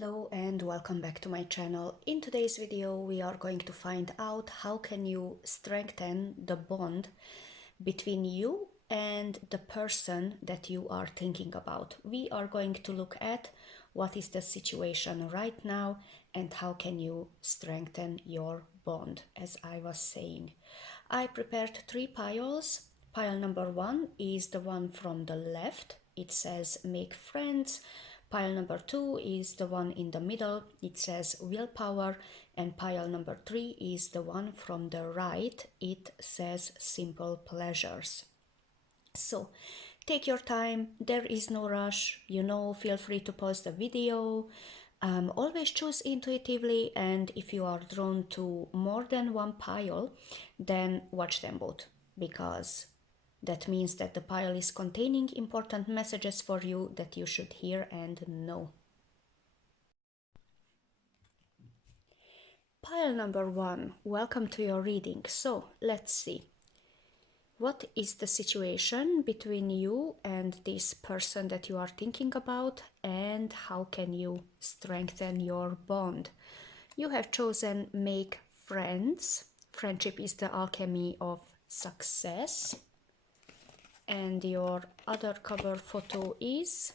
Hello and welcome back to my channel. In today's video we are going to find out how can you strengthen the bond between you and the person that you are thinking about. We are going to look at what is the situation right now and how can you strengthen your bond. As I was saying, I prepared 3 piles. Pile number 1 is the one from the left. It says make friends. Pile number 2 is the one in the middle. It says willpower. And pile number 3 is the one from the right. It says simple pleasures. So take your time. There is no rush. Feel free to pause the video. Always choose intuitively, and if you are drawn to more than one pile, then watch them both, because that means that the pile is containing important messages for you that you should hear and know. Pile number 1, welcome to your reading. So let's see. What is the situation between you and this person that you are thinking about, and how can you strengthen your bond? You have chosen make friends. Friendship is the alchemy of success. And your other cover photo is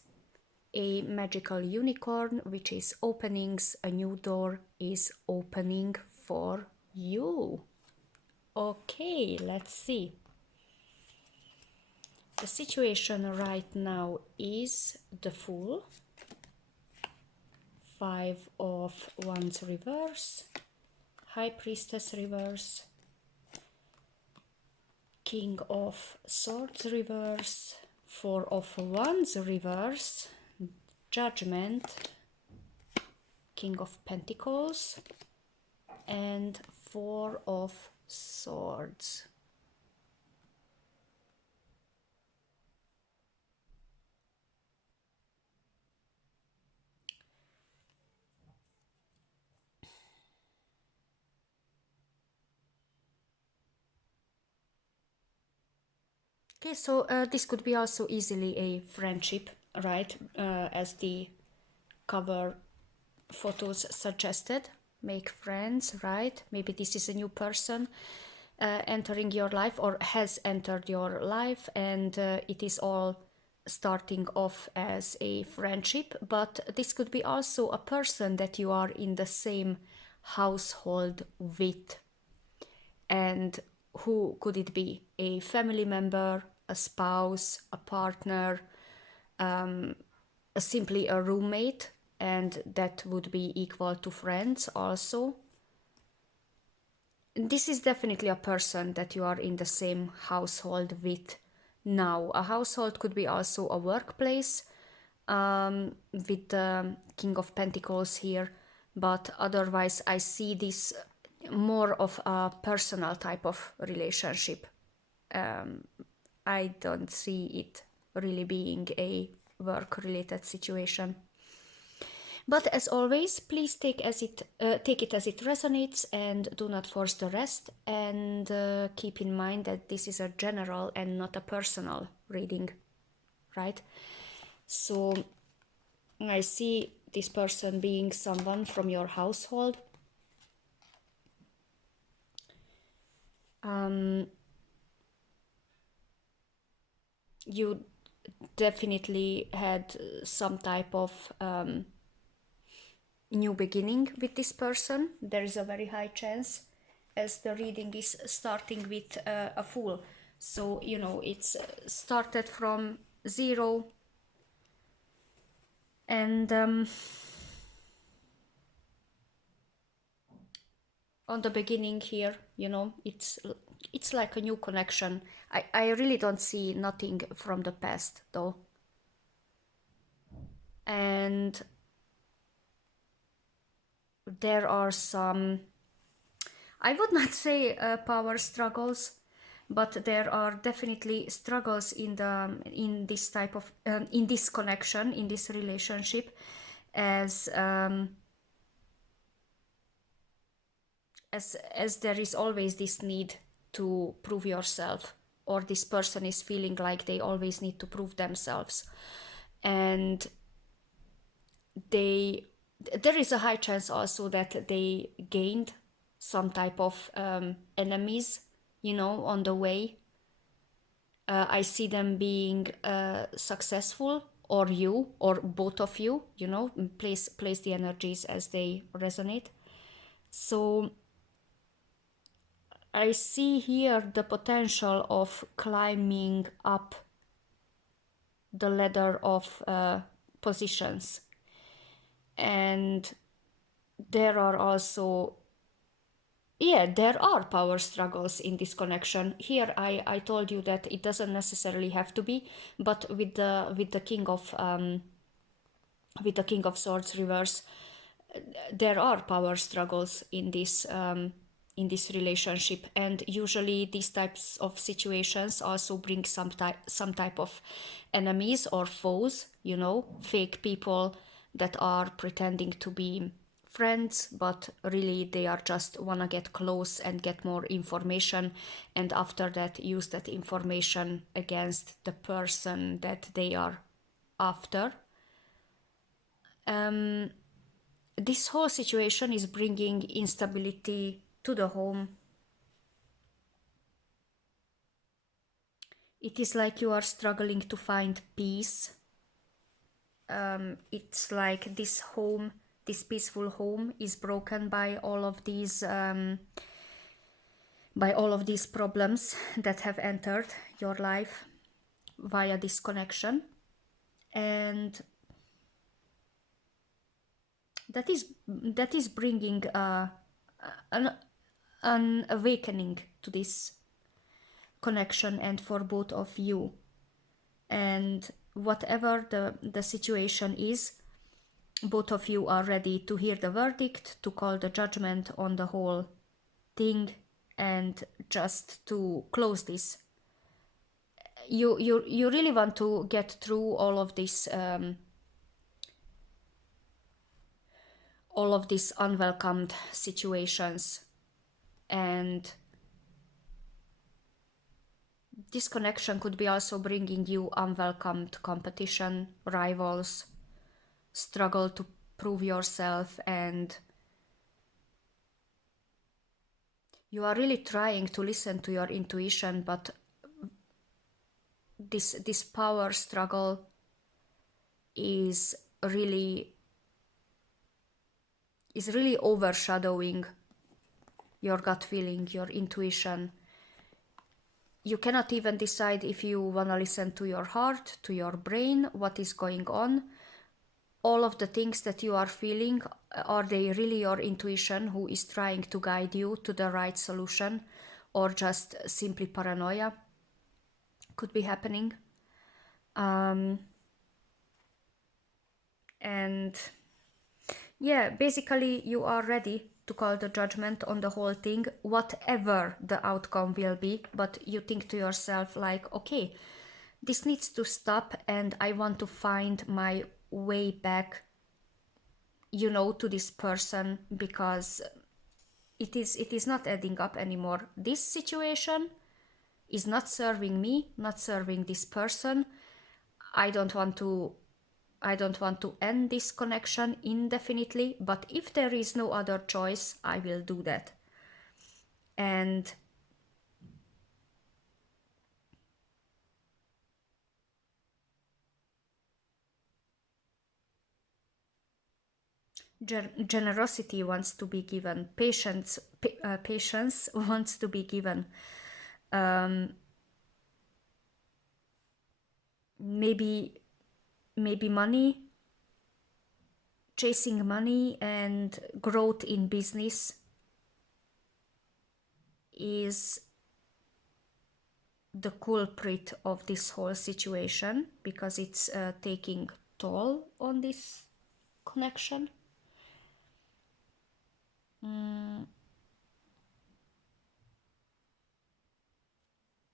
a magical unicorn, which is openings. A new door is opening for you. Okay, let's see. The situation right now is the Fool, 5 of Wands reverse, High Priestess reverse, King of Swords reverse, 4 of Wands reverse, Judgment, King of Pentacles, and 4 of Swords. Okay, so this could be also easily a friendship, right? As the cover photos suggested, make friends, right? Maybe this is a new person entering your life or has entered your life, and it is all starting off as a friendship, but this could be also a person that you are in the same household with. And who could it be? A family member, a spouse, a partner, simply a roommate, and that would be equal to friends also. This is definitely a person that you are in the same household with now. A household could be also a workplace, with the King of Pentacles here, but otherwise I see this more of a personal type of relationship. I don't see it really being a work-related situation. But as always, please take it as it resonates, and do not force the rest. And keep in mind that this is a general and not a personal reading, right? So I see this person being someone from your household. You definitely had some type of new beginning with this person. There is a very high chance, as the reading is starting with a Fool. So, it's started from 0, and on the beginning here, it's like a new connection. I really don't see nothing from the past though. And there are some, I would not say power struggles, but there are definitely struggles in this type of in this connection, in this relationship, as there is always this need to prove yourself, or this person is feeling like they always need to prove themselves, and they there is a high chance also that they gained some type of enemies, on the way. I see them being successful, or you, or both of you, place the energies as they resonate. So I see here the potential of climbing up the ladder of positions. And there are also, there are power struggles in this connection. Here I told you that it doesn't necessarily have to be, but with the King of Swords reverse, there are power struggles in this relationship, and usually these types of situations also bring some type of enemies or foes, fake people that are pretending to be friends, but really they are just wanna get close and get more information, and after that use that information against the person that they are after. This whole situation is bringing instability to the home. It is like you are struggling to find peace. It's like this peaceful home is broken by all of these problems that have entered your life via this connection, and that is bringing an awakening to this connection and for both of you. And whatever the situation is, both of you are ready to hear the verdict, to call the judgment on the whole thing, and just to close this. You really want to get through all of these unwelcomed situations, and this connection could be also bringing you unwelcomed competition, rivals, struggle to prove yourself, and you are really trying to listen to your intuition, but this power struggle is really overshadowing your gut feeling, your intuition. You cannot even decide if you want to listen to your heart, to your brain, what is going on. All of the things that you are feeling, are they really your intuition who is trying to guide you to the right solution, or just simply paranoia could be happening? And yeah, basically you are ready to call the judgment on the whole thing, whatever the outcome will be, but you think to yourself like, okay, this needs to stop, and I want to find my way back, to this person, because it is not adding up anymore. This situation is not serving me, not serving this person. I don't want to end this connection indefinitely, but if there is no other choice, I will do that. And generosity wants to be given, patience wants to be given. Maybe money, chasing money and growth in business is the culprit of this whole situation, because it's taking toll on this connection.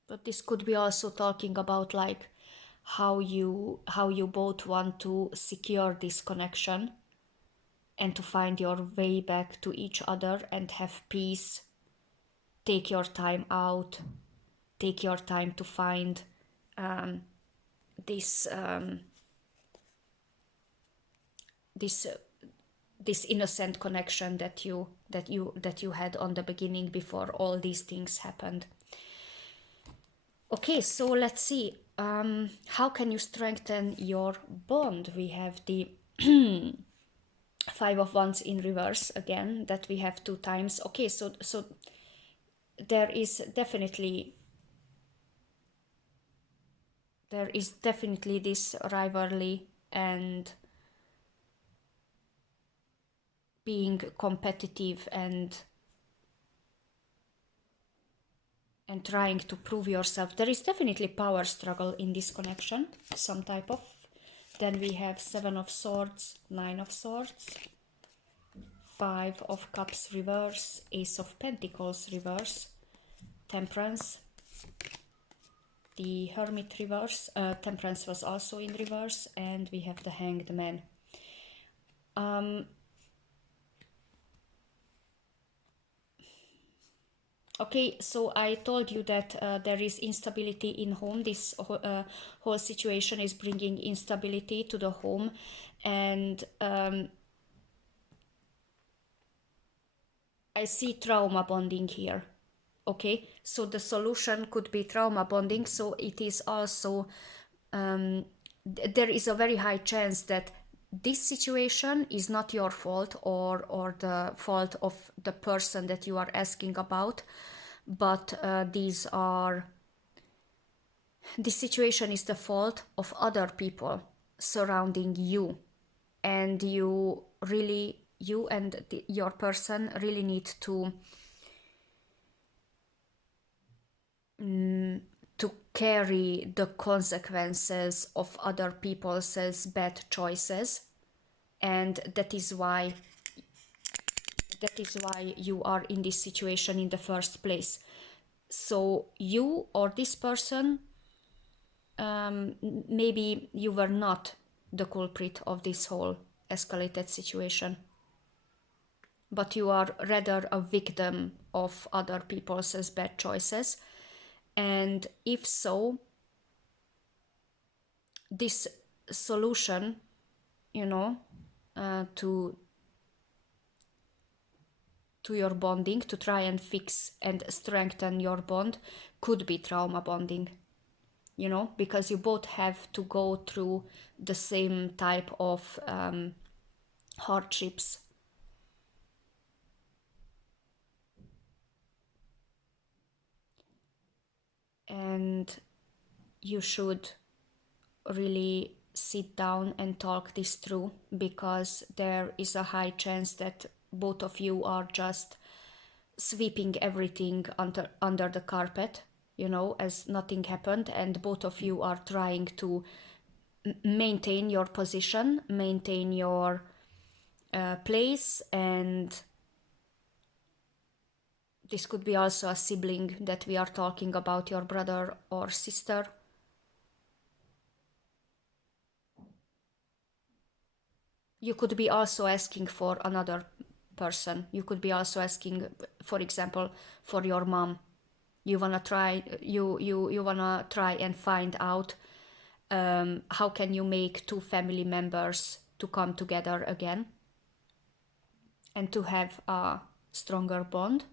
But this could be also talking about like how you both want to secure this connection and to find your way back to each other and have peace. Take your time out, take your time to find this this innocent connection that you had on the beginning before all these things happened. Okay, so let's see. How can you strengthen your bond? We have the Five of Wands in reverse again, that we have 2 times. Okay, so there is definitely this rivalry and being competitive and trying to prove yourself. There is definitely power struggle in this connection, some type of. Then we have 7 of Swords, 9 of Swords, 5 of Cups reverse, Ace of Pentacles reverse, Temperance, the Hermit reverse, Temperance was also in reverse, and we have the Hanged Man. Okay, so I told you that there is instability in home. This whole situation is bringing instability to the home, and I see trauma bonding here. Okay, so the solution could be trauma bonding. So it is also, there is a very high chance that this situation is not your fault or the fault of the person that you are asking about, but this situation is the fault of other people surrounding you, and you and your person really need to carry the consequences of other people's bad choices, and that is why you are in this situation in the first place. So you or this person, maybe you were not the culprit of this whole escalated situation, but you are rather a victim of other people's bad choices. And if so, this solution, to your bonding, to try and fix and strengthen your bond, could be trauma bonding, because you both have to go through the same type of hardships. And you should really sit down and talk this through, because there is a high chance that both of you are just sweeping everything under the carpet, as nothing happened, and both of you are trying to maintain your position, maintain your place. And this could be also a sibling that we are talking about, your brother or sister. You could be also asking for another person. You could be also asking, for example, for your mom. You wanna try and find out how can you make 2 family members to come together again and to have a stronger bond.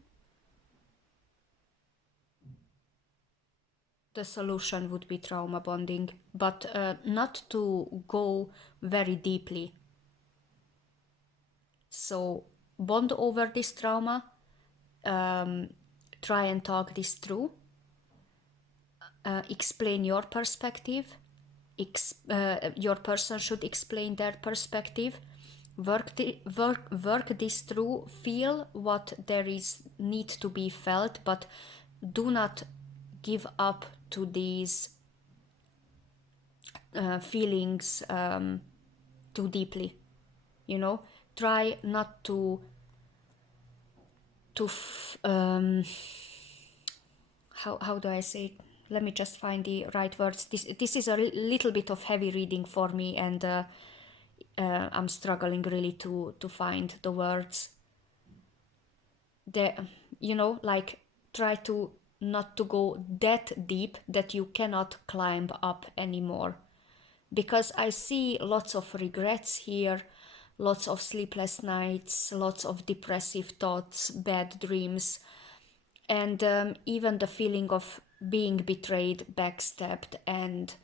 The solution would be trauma bonding, but not to go very deeply. So bond over this trauma, try and talk this through, explain your perspective, your person should explain their perspective, work this through, feel what there is need to be felt, but do not give up to these feelings too deeply. Try not to how do I say it? Let me just find the right words. This is a little bit of heavy reading for me, and I'm struggling really to find the words. Like, try to not to go that deep that you cannot climb up anymore, because I see lots of regrets here. lots of sleepless nights, lots of depressive thoughts, bad dreams, and even the feeling of being betrayed, backstabbed, and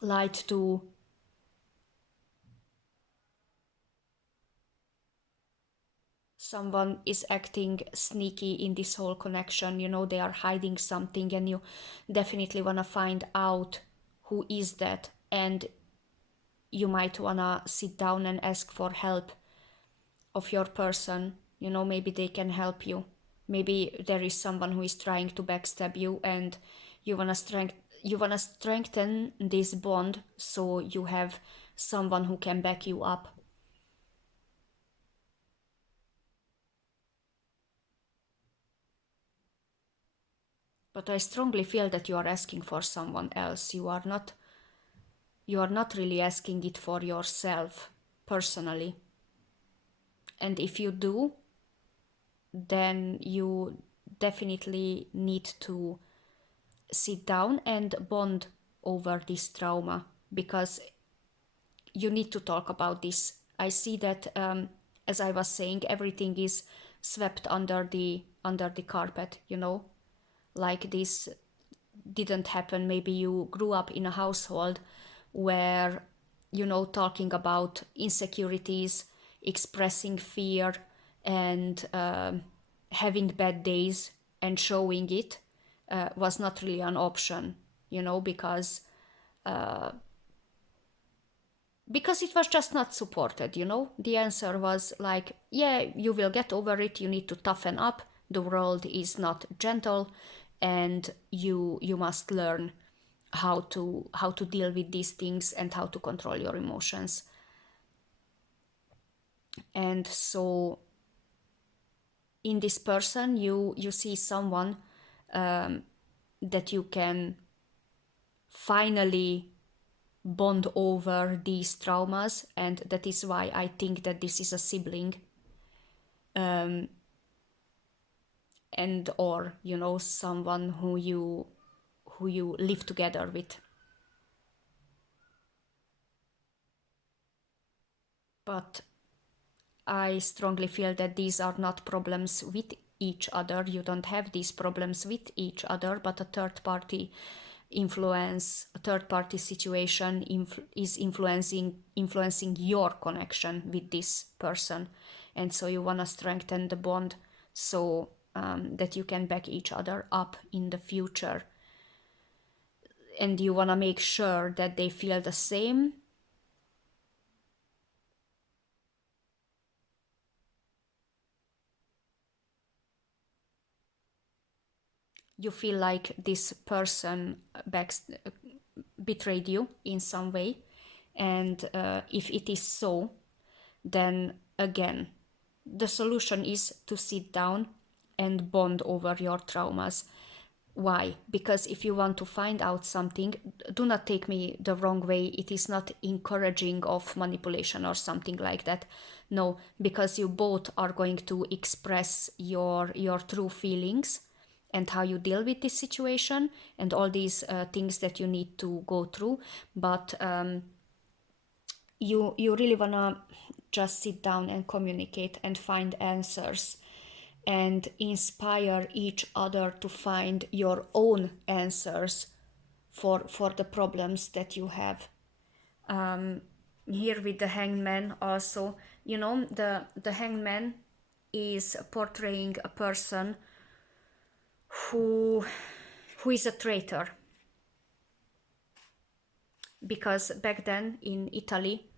lied to. Someone is acting sneaky in this whole connection, they are hiding something, and you definitely want to find out who is that, and you might want to sit down and ask for help of your person. Maybe they can help you. Maybe there is someone who is trying to backstab you, and you want to strengthen this bond, so you have someone who can back you up. But I strongly feel that you are asking for someone else. You are not really asking it for yourself personally. And if you do, then you definitely need to sit down and bond over this trauma, because you need to talk about this. I see that, as I was saying, everything is swept under the carpet, like this didn't happen. Maybe you grew up in a household where, talking about insecurities, expressing fear, and having bad days and showing it was not really an option, because it was just not supported. The answer was like, yeah, you will get over it, you need to toughen up, the world is not gentle, and you must learn how to deal with these things and how to control your emotions. And so in this person, you see someone that you can finally bond over these traumas, and that is why I think that this is a sibling, and or someone who you live together with. But I strongly feel that these are not problems with each other. You don't have these problems with each other, but a third party influence, a third party situation is influencing your connection with this person. And so you want to strengthen the bond, so that you can back each other up in the future. And you want to make sure that they feel the same. You feel like this person betrayed you in some way, and if it is so, then again, the solution is to sit down and bond over your traumas. Why? Because if you want to find out something, do not take me the wrong way, it is not encouraging of manipulation or something like that. No, because you both are going to express your true feelings and how you deal with this situation and all these things that you need to go through. But you really wanna just sit down and communicate and find answers and inspire each other to find your own answers for the problems that you have. Here with the hangman also, the hangman is portraying a person who is a traitor, because back then in Italy,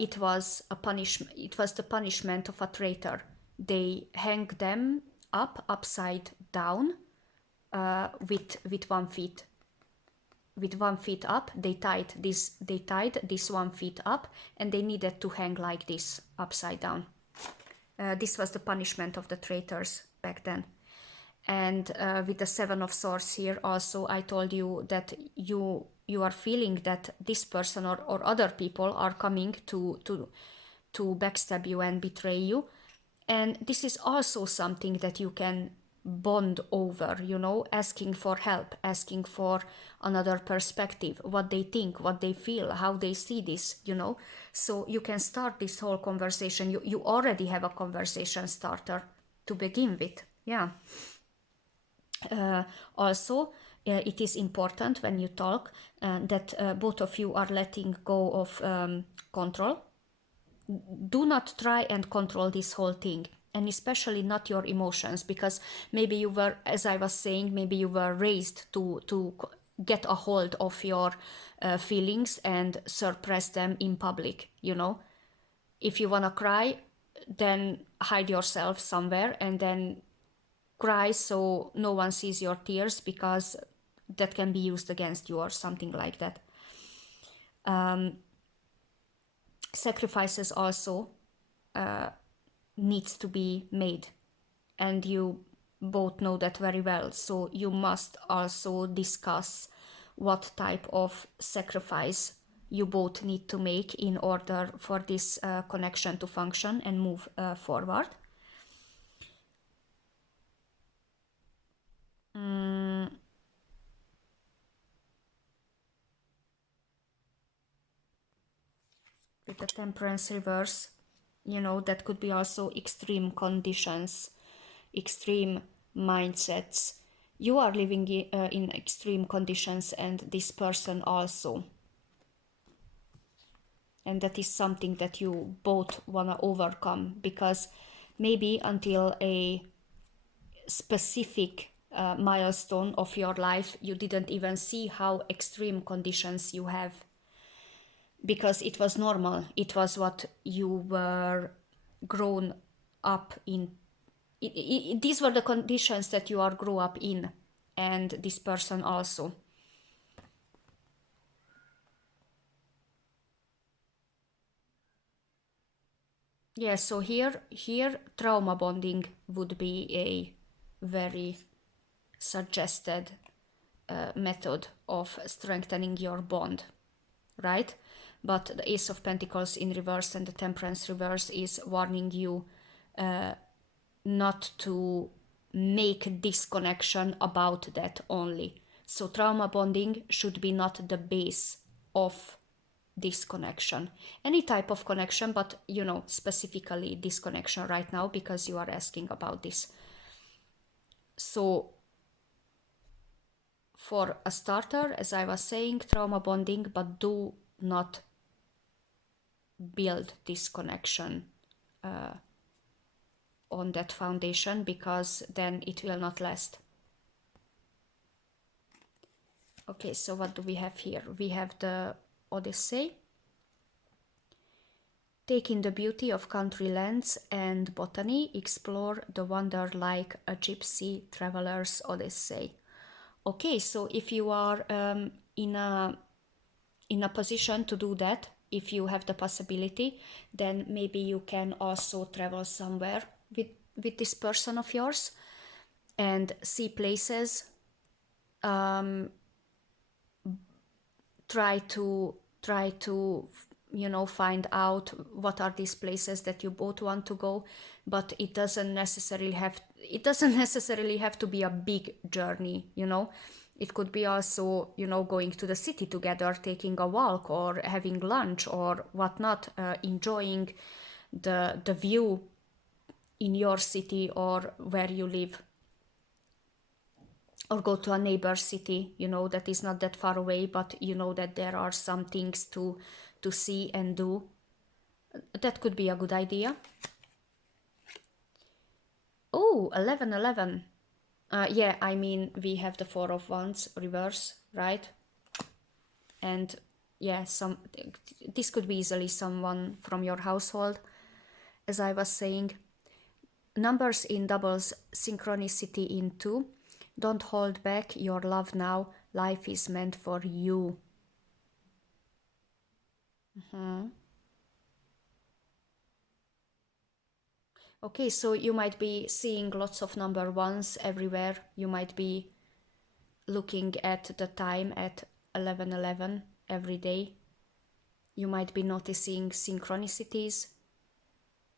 it was the punishment of a traitor. They hang them upside down, with 1 foot. With 1 foot up, they tied this 1 foot up, and they needed to hang like this upside down. This was the punishment of the traitors back then. And with the Seven of Swords here also, I told you that you are feeling that this person or other people are coming to backstab you and betray you. And this is also something that you can bond over, you know, asking for help, asking for another perspective, what they think, what they feel, how they see this, you know. So you can start this whole conversation. You already have a conversation starter to begin with. Yeah. Also, it is important when you talk that both of you are letting go of control. Do not try and control this whole thing, and especially not your emotions, because maybe you were, as I was saying, maybe you were raised to get a hold of your feelings and suppress them in public, you know. If you want to cry, then hide yourself somewhere and then cry so no one sees your tears, because that can be used against you or something like that. Sacrifices also needs to be made, and you both know that very well. So you must also discuss what type of sacrifice you both need to make in order for this connection to function and move forward. With the temperance reverse, you know, that could be also extreme conditions, extreme mindsets. You are living in extreme conditions, and this person also. And that is something that you both want to overcome, because maybe until a specific milestone of your life, you didn't even see how extreme conditions you have, because it was normal. It was what you were grown up in. These were the conditions that you are grew up in, and this person also. Yeah, so here trauma bonding would be a very suggested method of strengthening your bond, right? But the Ace of Pentacles in reverse and the Temperance reverse is warning you not to make this connection about that only. So trauma bonding should be not the base of this connection. Any type of connection, but you know, specifically this connection right now, because you are asking about this. So for a starter, as I was saying, trauma bonding, but do not build this connection on that foundation, because then it will not last. Okay, so what do we have here? We have the Odyssey. Take in the beauty of country lands and botany, explore the wonder like a gypsy traveler's Odyssey. Okay, so if you are in a position to do that, if you have the possibility, then maybe you can also travel somewhere with this person of yours and see places. Try to you know, find out what are these places that you both want to go, but it doesn't necessarily have to be a big journey, you know. It could be also, you know, going to the city together, taking a walk or having lunch or whatnot, enjoying the view in your city or where you live, or go to a neighbor city, you know, that is not that far away, but you know that there are some things to see and do. That could be a good idea. Oh, 11. Yeah, I mean, we have the Four of Wands reverse, right? And yeah, this could be easily someone from your household, as I was saying. Numbers in doubles, synchronicity in 2. Don't hold back your love now. Life is meant for you. Okay, so you might be seeing lots of number ones everywhere. You might be looking at the time at 11:11 every day. You might be noticing synchronicities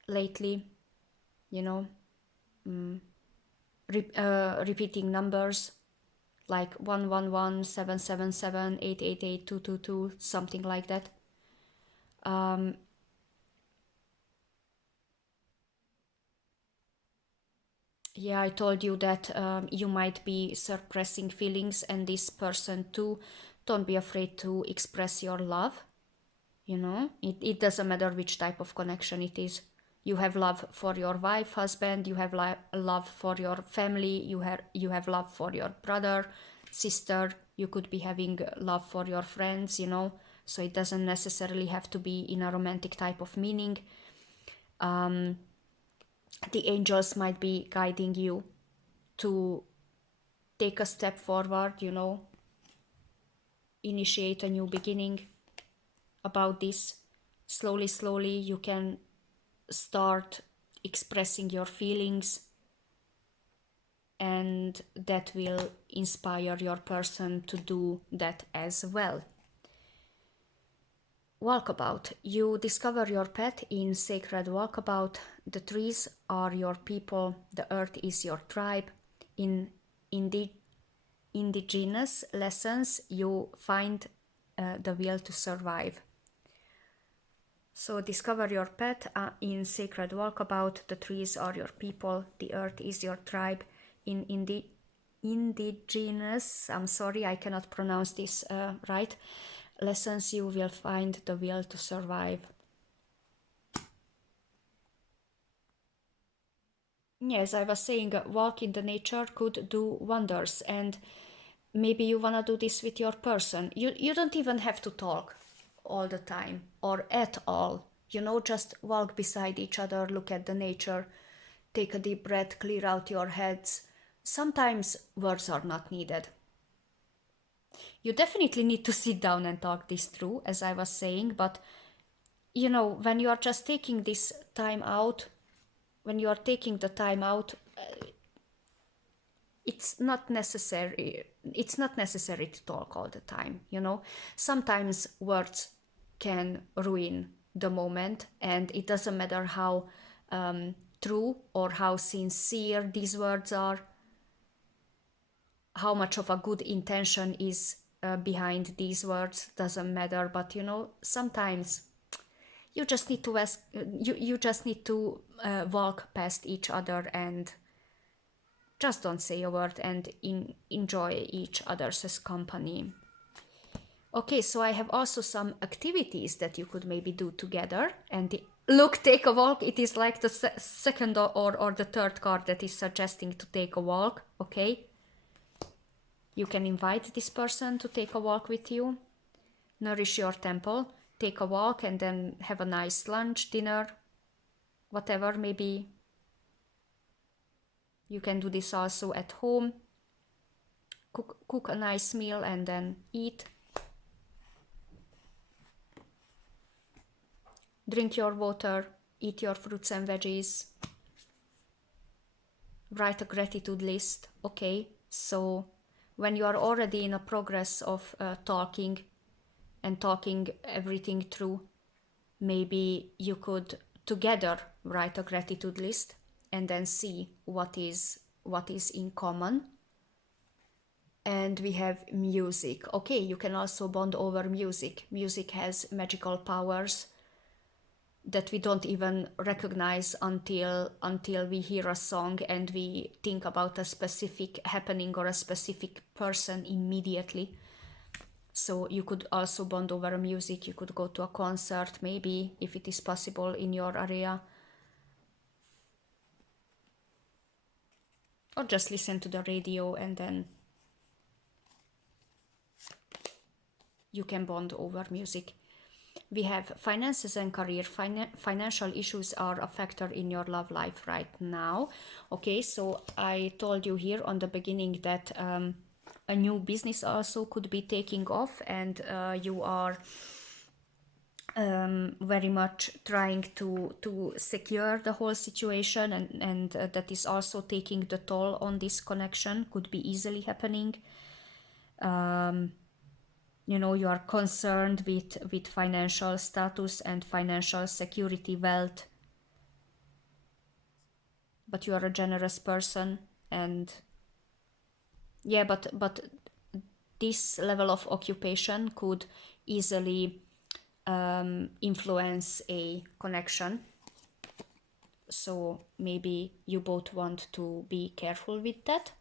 lately, you know. repeating numbers like 111, 777, 888, 222, something like that. Yeah, I told you that you might be suppressing feelings, and this person too. Don't be afraid to express your love. You know, it doesn't matter which type of connection it is. You have love for your wife, husband, you have love for your family, you have love for your brother, sister, you could be having love for your friends, you know, so it doesn't necessarily have to be in a romantic type of meaning. The angels might be guiding you to take a step forward, you know, initiate a new beginning about this. Slowly, you can start expressing your feelings, and that will inspire your person to do that as well. Walkabout. You discover your path in sacred walkabout. The trees are your people, the earth is your tribe. In the indigenous lessons, you find the will to survive. So discover your path in sacred walkabout. The trees are your people, the earth is your tribe. In the indigenous, I'm sorry, I cannot pronounce this right, lessons, you will find the will to survive. Yes, I was saying a walk in the nature could do wonders, and maybe you want to do this with your person. You don't even have to talk all the time or at all. You know, just walk beside each other, look at the nature, take a deep breath, clear out your heads. Sometimes words are not needed. You definitely need to sit down and talk this through, as I was saying, but you know, when you are just taking this time out, when you are taking the time out, it's not necessary to talk all the time, you know. Sometimes words can ruin the moment, and it doesn't matter how true or how sincere these words are, how much of a good intention is behind these words, doesn't matter. But you know, sometimes you just need to you just need to walk past each other and just don't say a word and enjoy each other's company. Okay, so I have also some activities that you could maybe do together. And look, take a walk. It is like the second or the third card that is suggesting to take a walk. Okay, you can invite this person to take a walk with you. Nourish your temple. Take a walk and then have a nice lunch, dinner, whatever. Maybe you can do this also at home. Cook a nice meal and then eat. Drink your water, eat your fruits and veggies. Write a gratitude list. Okay, so when you are already in a progress of talking everything through, maybe you could together write a gratitude list and then see what is in common. And we have music. Okay, you can also bond over music. Music has magical powers that we don't even recognize until we hear a song and we think about a specific happening or a specific person immediately. So you could also bond over music. You could go to a concert, maybe, if it is possible in your area, or just listen to the radio, and then you can bond over music. We have finances and career. Financial issues are a factor in your love life right now. Okay, so I told you here on the beginning that a new business also could be taking off, and you are very much trying to secure the whole situation, and that is also taking the toll on this connection. Could be easily happening. You know, you are concerned with financial status and financial security, wealth, but you are a generous person. And yeah, but this level of occupation could easily influence a connection. So maybe you both want to be careful with that.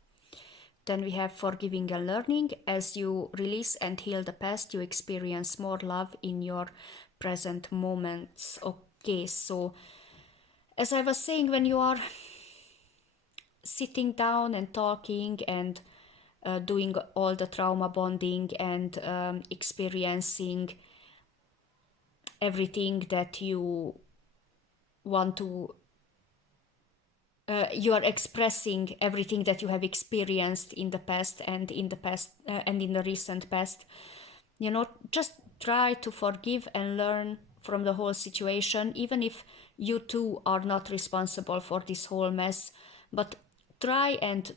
Then we have forgiving and learning. As you release and heal the past, you experience more love in your present moments. Okay, so as I was saying, when you are sitting down and talking and doing all the trauma bonding and experiencing everything that you want to, you are expressing everything that you have experienced in the past and in the recent past. Just try to forgive and learn from the whole situation, even if you two are not responsible for this whole mess. But try and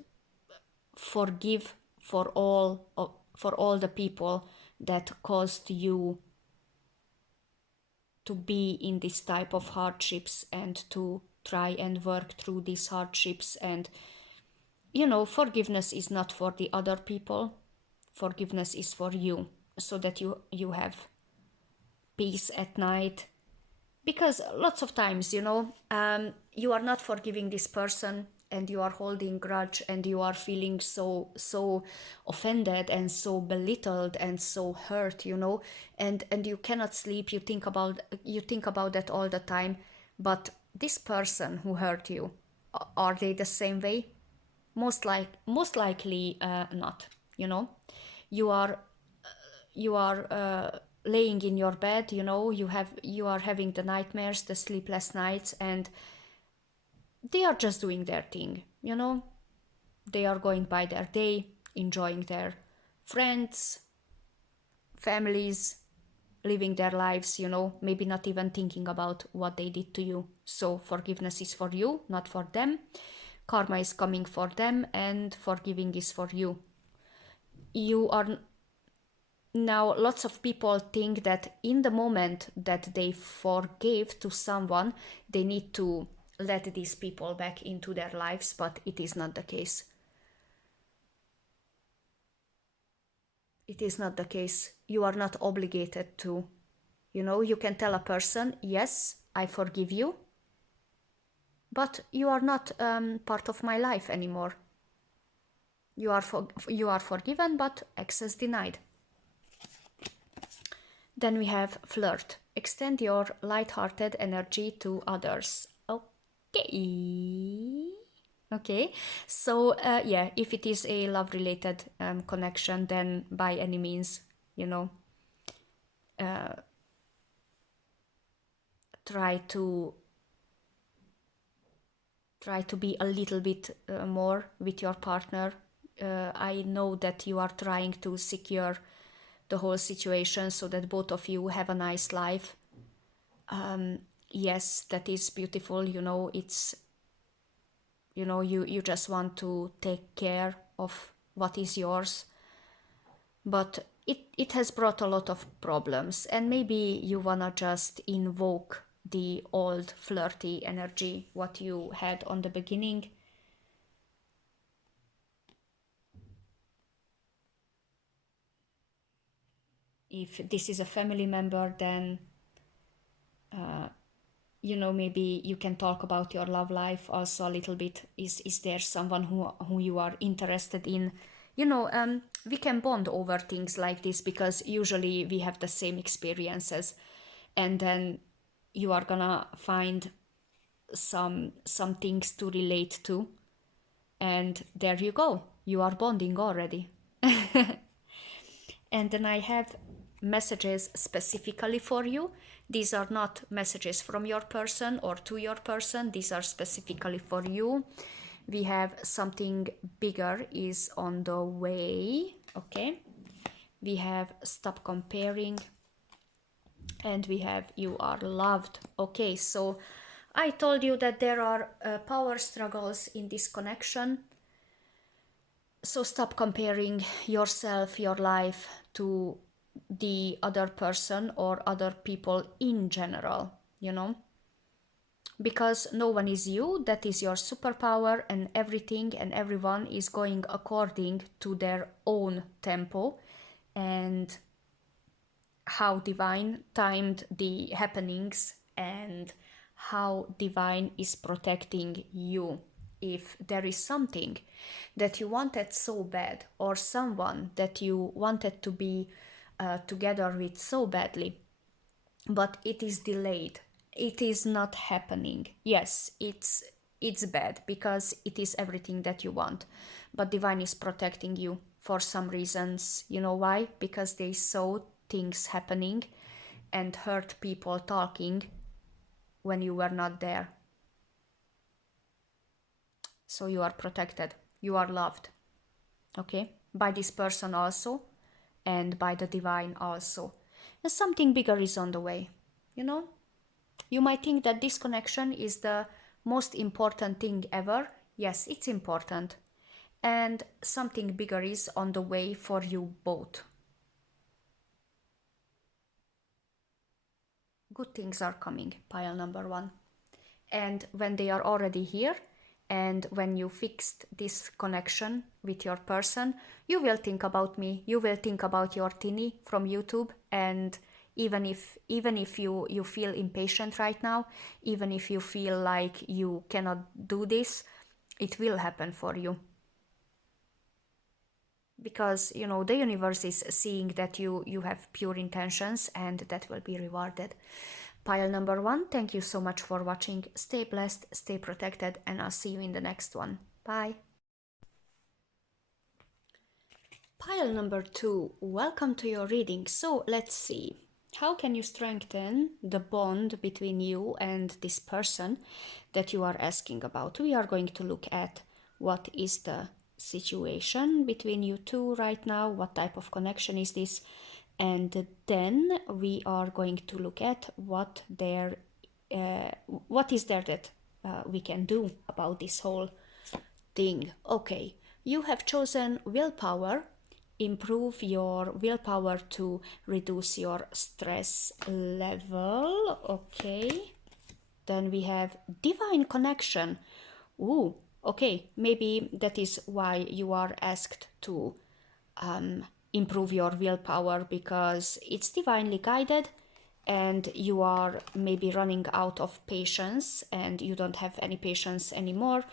forgive for all the people that caused you to be in this type of hardships, and to try and work through these hardships. And forgiveness is not for the other people, forgiveness is for you, so that you have peace at night. Because lots of times, you are not forgiving this person, and you are holding grudge, and you are feeling so offended and so belittled and so hurt, and you cannot sleep. You think about that all the time. But this person who hurt you, are they the same way? Most likely not. You are laying in your bed, you are having the nightmares, the sleepless nights, and they are just doing their thing. They are going by their day, enjoying their friends, families, living their lives, maybe not even thinking about what they did to you. So forgiveness is for you, not for them. Karma is coming for them, and forgiving is for you. Now, lots of people think that in the moment that they forgave to someone, they need to let these people back into their lives, but it is not the case. It is not the case. You are not obligated to. You can tell a person, yes, I forgive you, but you are not part of my life anymore. You are forgiven, but access denied. Then we have flirt. Extend your light-hearted energy to others. Okay. So yeah, if it is a love-related connection, then by any means, try to be a little bit more with your partner. I know that you are trying to secure the whole situation so that both of you have a nice life. Yes, that is beautiful. It's, you just want to take care of what is yours, but it has brought a lot of problems, and maybe you wanna just invoke the old flirty energy what you had on the beginning. If this is a family member, then maybe you can talk about your love life also a little bit. Is there someone who you are interested in? We can bond over things like this, because usually we have the same experiences, and then you are gonna find some things to relate to, and there you go, you are bonding already. And then I have messages specifically for you. These are not messages from your person or to your person. These are specifically for you. We have something bigger is on the way. Okay. We have stop comparing. And we have you are loved. Okay. So I told you that there are power struggles in this connection. So stop comparing yourself, your life, to the other person or other people in general. because no one is you. That is your superpower, and everything and everyone is going according to their own tempo and how divine timed the happenings and how divine is protecting you. If there is something that you wanted so bad, or someone that you wanted to be together with so badly, but it is delayed, it is not happening. Yes, it's bad because it is everything that you want, but divine is protecting you for some reasons. You know why? Because they saw things happening and heard people talking when you were not there. So you are protected, you are loved, okay, by this person also, and by the divine also. And something bigger is on the way, you know. You might think that this connection is the most important thing ever. Yes, it's important. And something bigger is on the way for you both. Good things are coming, pile number one. And when they are already here, and when you fixed this connection with your person, you will think about me, you will think about your Tini from YouTube. And even if you feel impatient right now, even if you feel like you cannot do this, it will happen for you, because you know the universe is seeing that you have pure intentions, and that will be rewarded. Pile number one, thank you so much for watching. Stay blessed, stay protected, and I'll see you in the next one. Bye. Pile number two, welcome to your reading. So let's see. How can you strengthen the bond between you and this person that you are asking about? We are going to look at what is the situation between you two right now, what type of connection is this, and then we are going to look at what is there that we can do about this whole thing. Okay, you have chosen willpower. Improve your willpower to reduce your stress level. Okay, then we have divine connection. Ooh, okay, maybe that is why you are asked to improve your willpower, because it's divinely guided and you are maybe running out of patience and you don't have any patience anymore.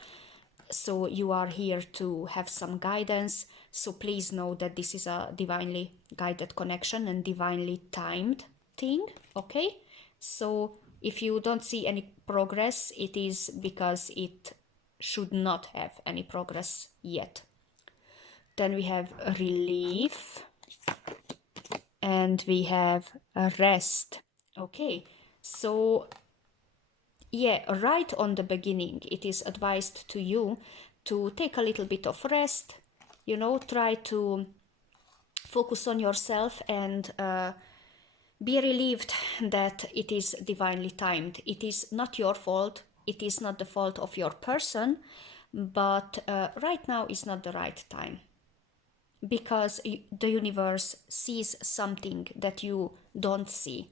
So you are here to have some guidance. So please know that this is a divinely guided connection and divinely timed thing. Okay, so if you don't see any progress, it is because it should not have any progress yet. Then we have relief and we have rest. Okay, so yeah, right on the beginning, it is advised to you to take a little bit of rest, you know, try to focus on yourself and be relieved that it is divinely timed. It is not your fault, it is not the fault of your person, but right now is not the right time, because the universe sees something that you don't see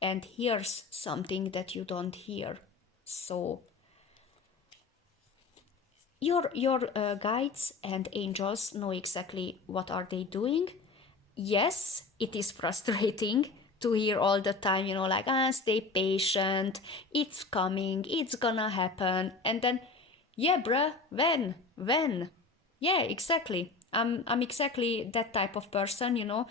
and hears something that you don't hear. So your guides and angels know exactly what are they doing. Yes, it is frustrating to hear all the time, you know, like, stay patient, it's coming, it's gonna happen. And then, yeah, bruh, when? Yeah, exactly. I'm exactly that type of person, you know.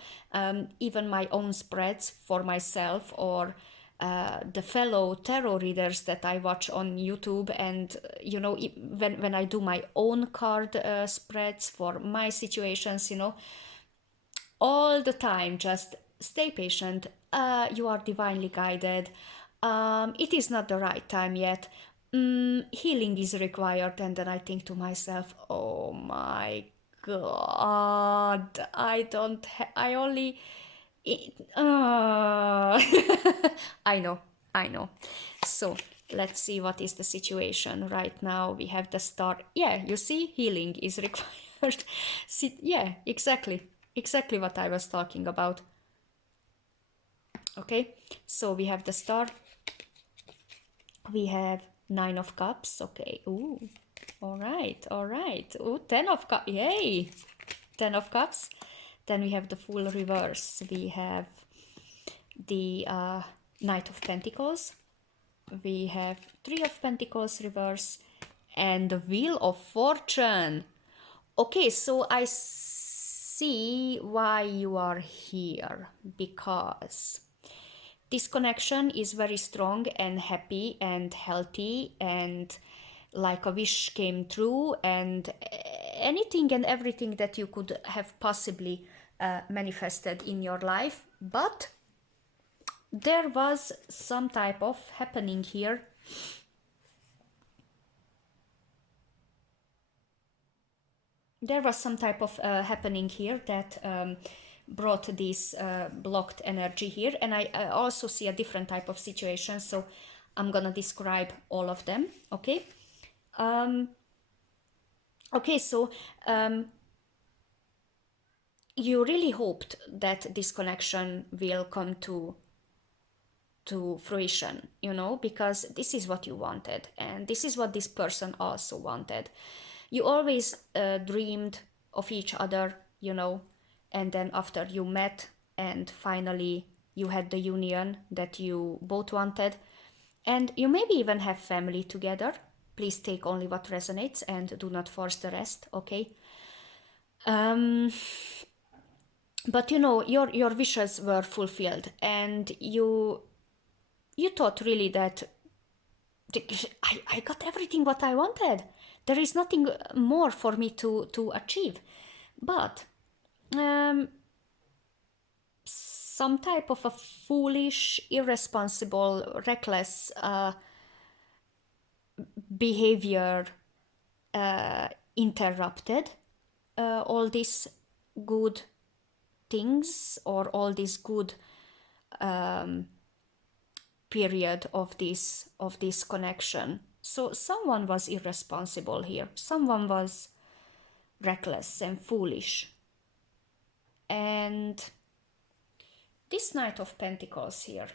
Even my own spreads for myself, or the fellow tarot readers that I watch on YouTube, and you know, when I do my own card spreads for my situations, you know, all the time, just stay patient. You are divinely guided. It is not the right time yet. Healing is required. And then I think to myself, oh my God, I only. I know, I know. So let's see what is the situation right now. We have the star. Yeah, you see, healing is required. See, yeah, exactly what I was talking about. Okay, so we have the star, We have Nine of Cups. Okay. Ooh. All right. All right. Ooh, Ten of Cups. Yay. Ten of Cups. Then we have the Fool reverse. We have the Knight of Pentacles. We have Three of Pentacles reverse and the Wheel of Fortune. Okay, so I see why you are here, because this connection is very strong and happy and healthy, and like a wish came true, and anything and everything that you could have possibly manifested in your life. But there was some type of happening here. There was some type of happening here that brought this blocked energy here, and I also see a different type of situation, so I'm gonna describe all of them. Okay. Okay, so you really hoped that this connection will come to fruition, you know, because this is what you wanted, and this is what this person also wanted. You always dreamed of each other, you know, and then after you met and finally you had the union that you both wanted, and you maybe even have family together. Please take only what resonates and do not force the rest, okay? But you know, your wishes were fulfilled, and you thought really that I got everything what I wanted. There is nothing more for me to achieve. But some type of a foolish, irresponsible, reckless behavior interrupted all these good things, or all this good period of this connection. So someone was irresponsible here. Someone was reckless and foolish. And this Knight of Pentacles here.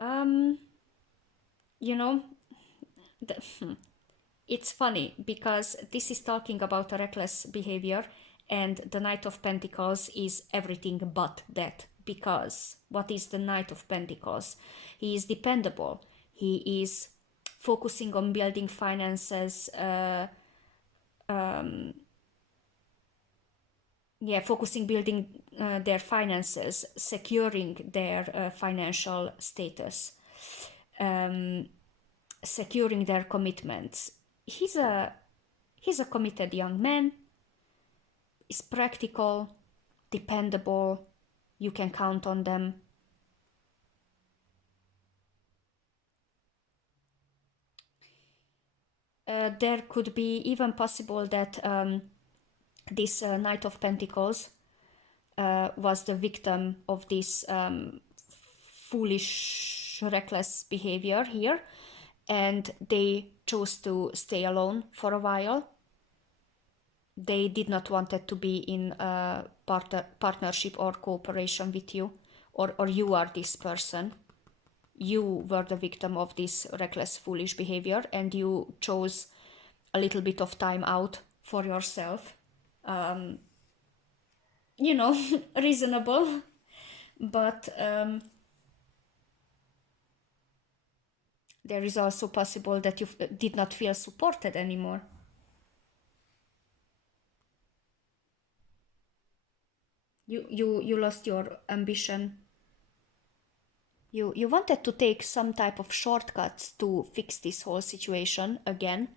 You know, it's funny because this is talking about a reckless behavior, and the Knight of Pentacles is everything but that. Because what is the Knight of Pentacles? He is dependable. He is focusing on building finances, focusing building their finances, securing their financial status, securing their commitments. He's a committed young man. Is practical, dependable. You can count on them. There could be even possible that this Knight of Pentacles was the victim of this foolish, reckless behavior here, and they chose to stay alone for a while. They did not want it to be in a partnership or cooperation with you, or you are this person. You were the victim of this reckless, foolish behavior, and you chose a little bit of time out for yourself. You know, reasonable, but there is also possible that you did not feel supported anymore. You lost your ambition. You wanted to take some type of shortcuts to fix this whole situation again,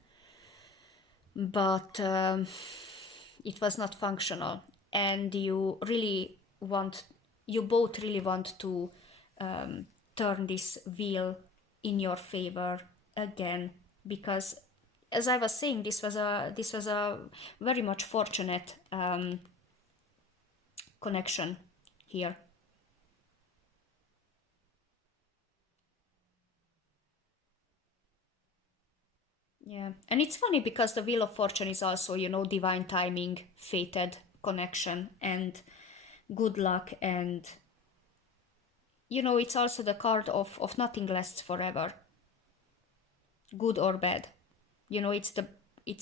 but it was not functional, and you both really want to turn this wheel in your favor again, because as I was saying, this was a very much fortunate connection here. Yeah, and it's funny because the Wheel of Fortune is also, you know, divine timing, fated connection, and good luck, and it's also the card of nothing lasts forever, good or bad. It's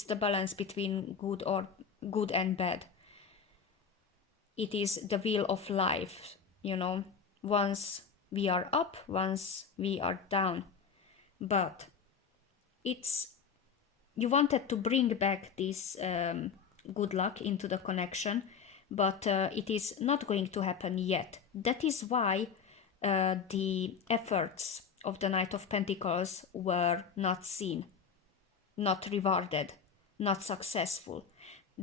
the balance between good and bad. It is the wheel of life, once we are up, once we are down. But it's you wanted to bring back this good luck into the connection, but it is not going to happen yet. That is why the efforts of the Knight of Pentacles were not seen, not rewarded, not successful,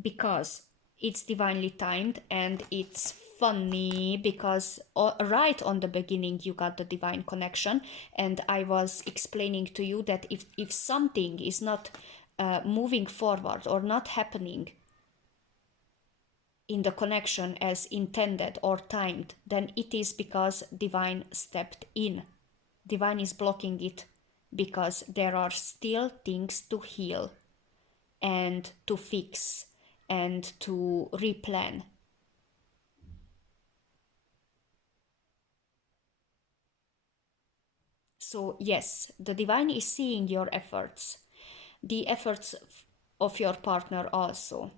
because it's divinely timed. And it's funny because right on the beginning you got the divine connection, and I was explaining to you that if something is not moving forward or not happening in the connection as intended or timed, then it is because divine stepped in. Divine is blocking it because there are still things to heal and to fix and to replan. So yes, the divine is seeing your efforts, the efforts of your partner also.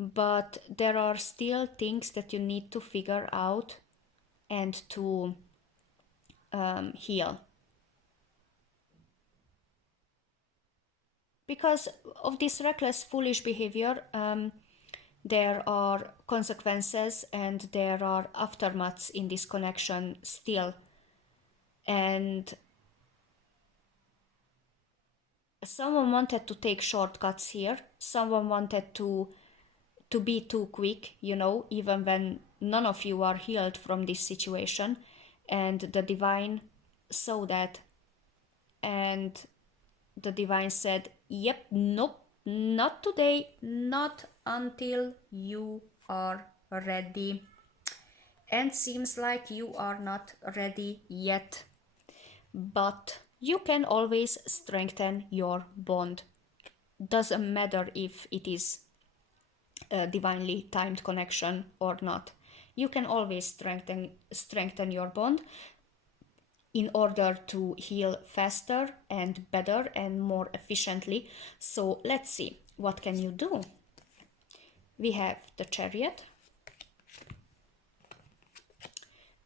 But there are still things that you need to figure out and to heal. Because of this reckless, foolish behavior, there are consequences and there are aftermaths in this connection still. And someone wanted to take shortcuts here. Someone wanted to be too quick, even when none of you are healed from this situation. And the divine saw that, and the divine said, yep, nope, not today, not until you are ready. And seems like you are not ready yet. But you can always strengthen your bond. Doesn't matter if it is a divinely timed connection or not. You can always strengthen your bond in order to heal faster and better and more efficiently. So let's see, what can you do? We have the Chariot.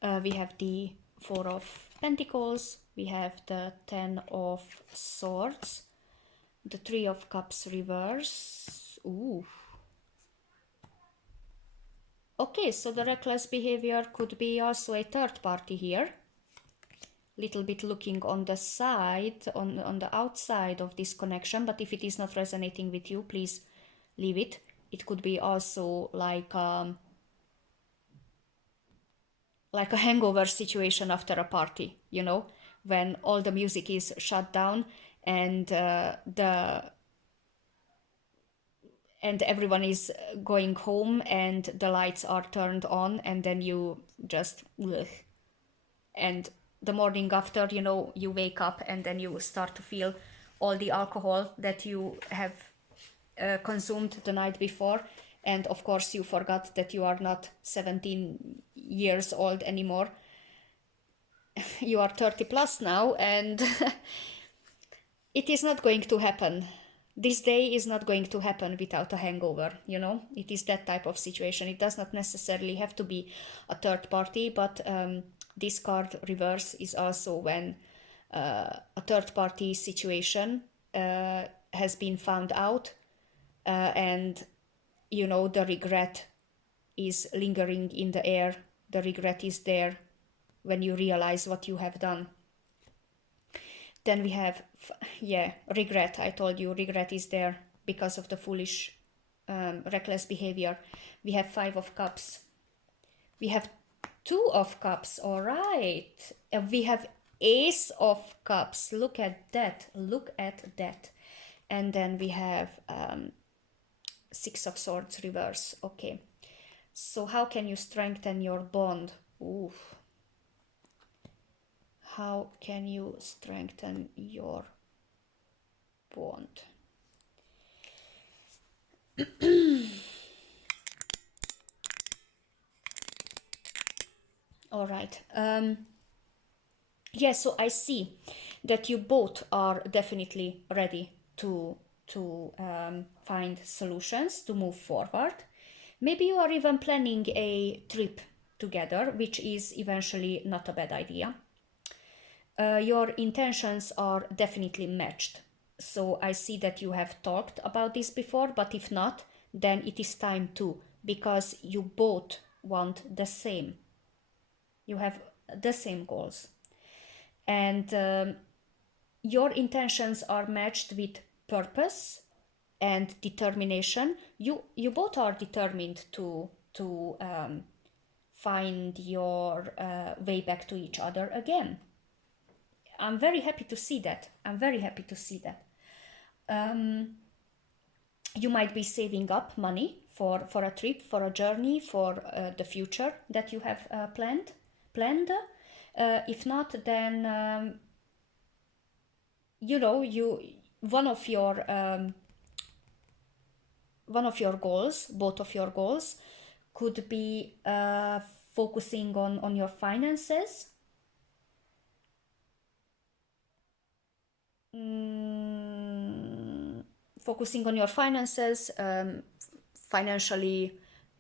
We have the Four of Pentacles. We have the Ten of Swords. The Three of Cups reverse. Ooh. Okay, so the reckless behavior could be also a third party here. Little bit looking on the side, on the outside of this connection, but if it is not resonating with you, please leave it. It could be also like a hangover situation after a party, when all the music is shut down and and everyone is going home and the lights are turned on, and then you just ugh. And the morning after, you wake up and then you start to feel all the alcohol that you have consumed the night before. And of course you forgot that you are not 17 years old anymore. You are 30 plus now, and it is not going to happen. This day is not going to happen without a hangover, It is that type of situation. It does not necessarily have to be a third party, but this card reverse is also when a third party situation has been found out, and the regret is lingering in the air. The regret is there when you realize what you have done. Then we have, regret. I told you, regret is there because of the foolish, reckless behavior. We have Five of Cups. We have Two of Cups, all right. We have Ace of Cups. Look at that. Look at that. And then we have Six of Swords reverse. Okay. So how can you strengthen your bond? Ooh. How can you strengthen your bond? All right. Yeah, so I see that you both are definitely ready to find solutions to move forward. Maybe you are even planning a trip together, which is eventually not a bad idea. Your intentions are definitely matched. So I see that you have talked about this before, but if not, then it is time to, because you both want the same. You have the same goals. And your intentions are matched with purpose and determination. You both are determined to find your way back to each other again. I'm very happy to see that. I'm very happy to see that. You might be saving up money for a trip, for a journey, for the future that you have planned. If not, then you know you one of your goals, both of your goals, could be focusing on your finances. Focusing on your finances, financially,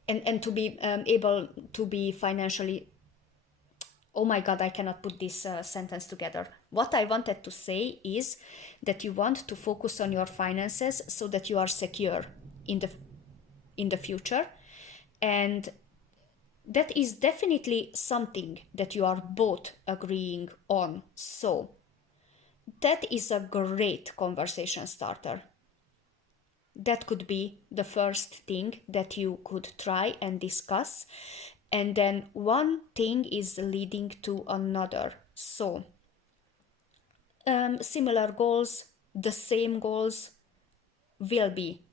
and to be able to be financially. Oh my god, I cannot put this sentence together. What I wanted to say is that you want to focus on your finances so that you are secure in the future, and that is definitely something that you are both agreeing on. So that is a great conversation starter. That could be the first thing that you could try and discuss, and then one thing is leading to another. So similar goals, the same goals will be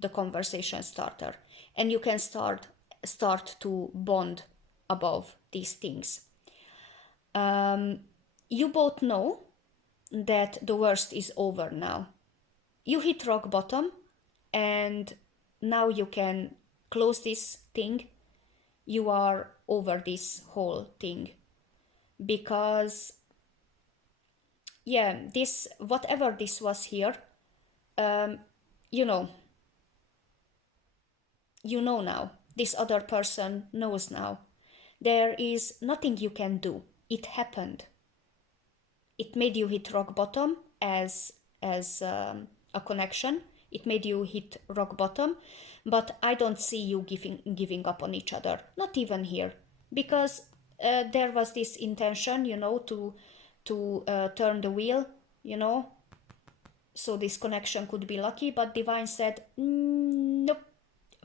the conversation starter, and you can start to bond above these things. You both know that the worst is over now. You hit rock bottom, and now you can close this thing. You are over this whole thing, because yeah, this, whatever this was here, um, you know you know now. This other person knows now. There is nothing you can do. It happened. It made you hit rock bottom as a connection. It made you hit rock bottom, but I don't see you giving up on each other. Not even here, because there was this intention, to turn the wheel, so this connection could be lucky. But divine said, nope.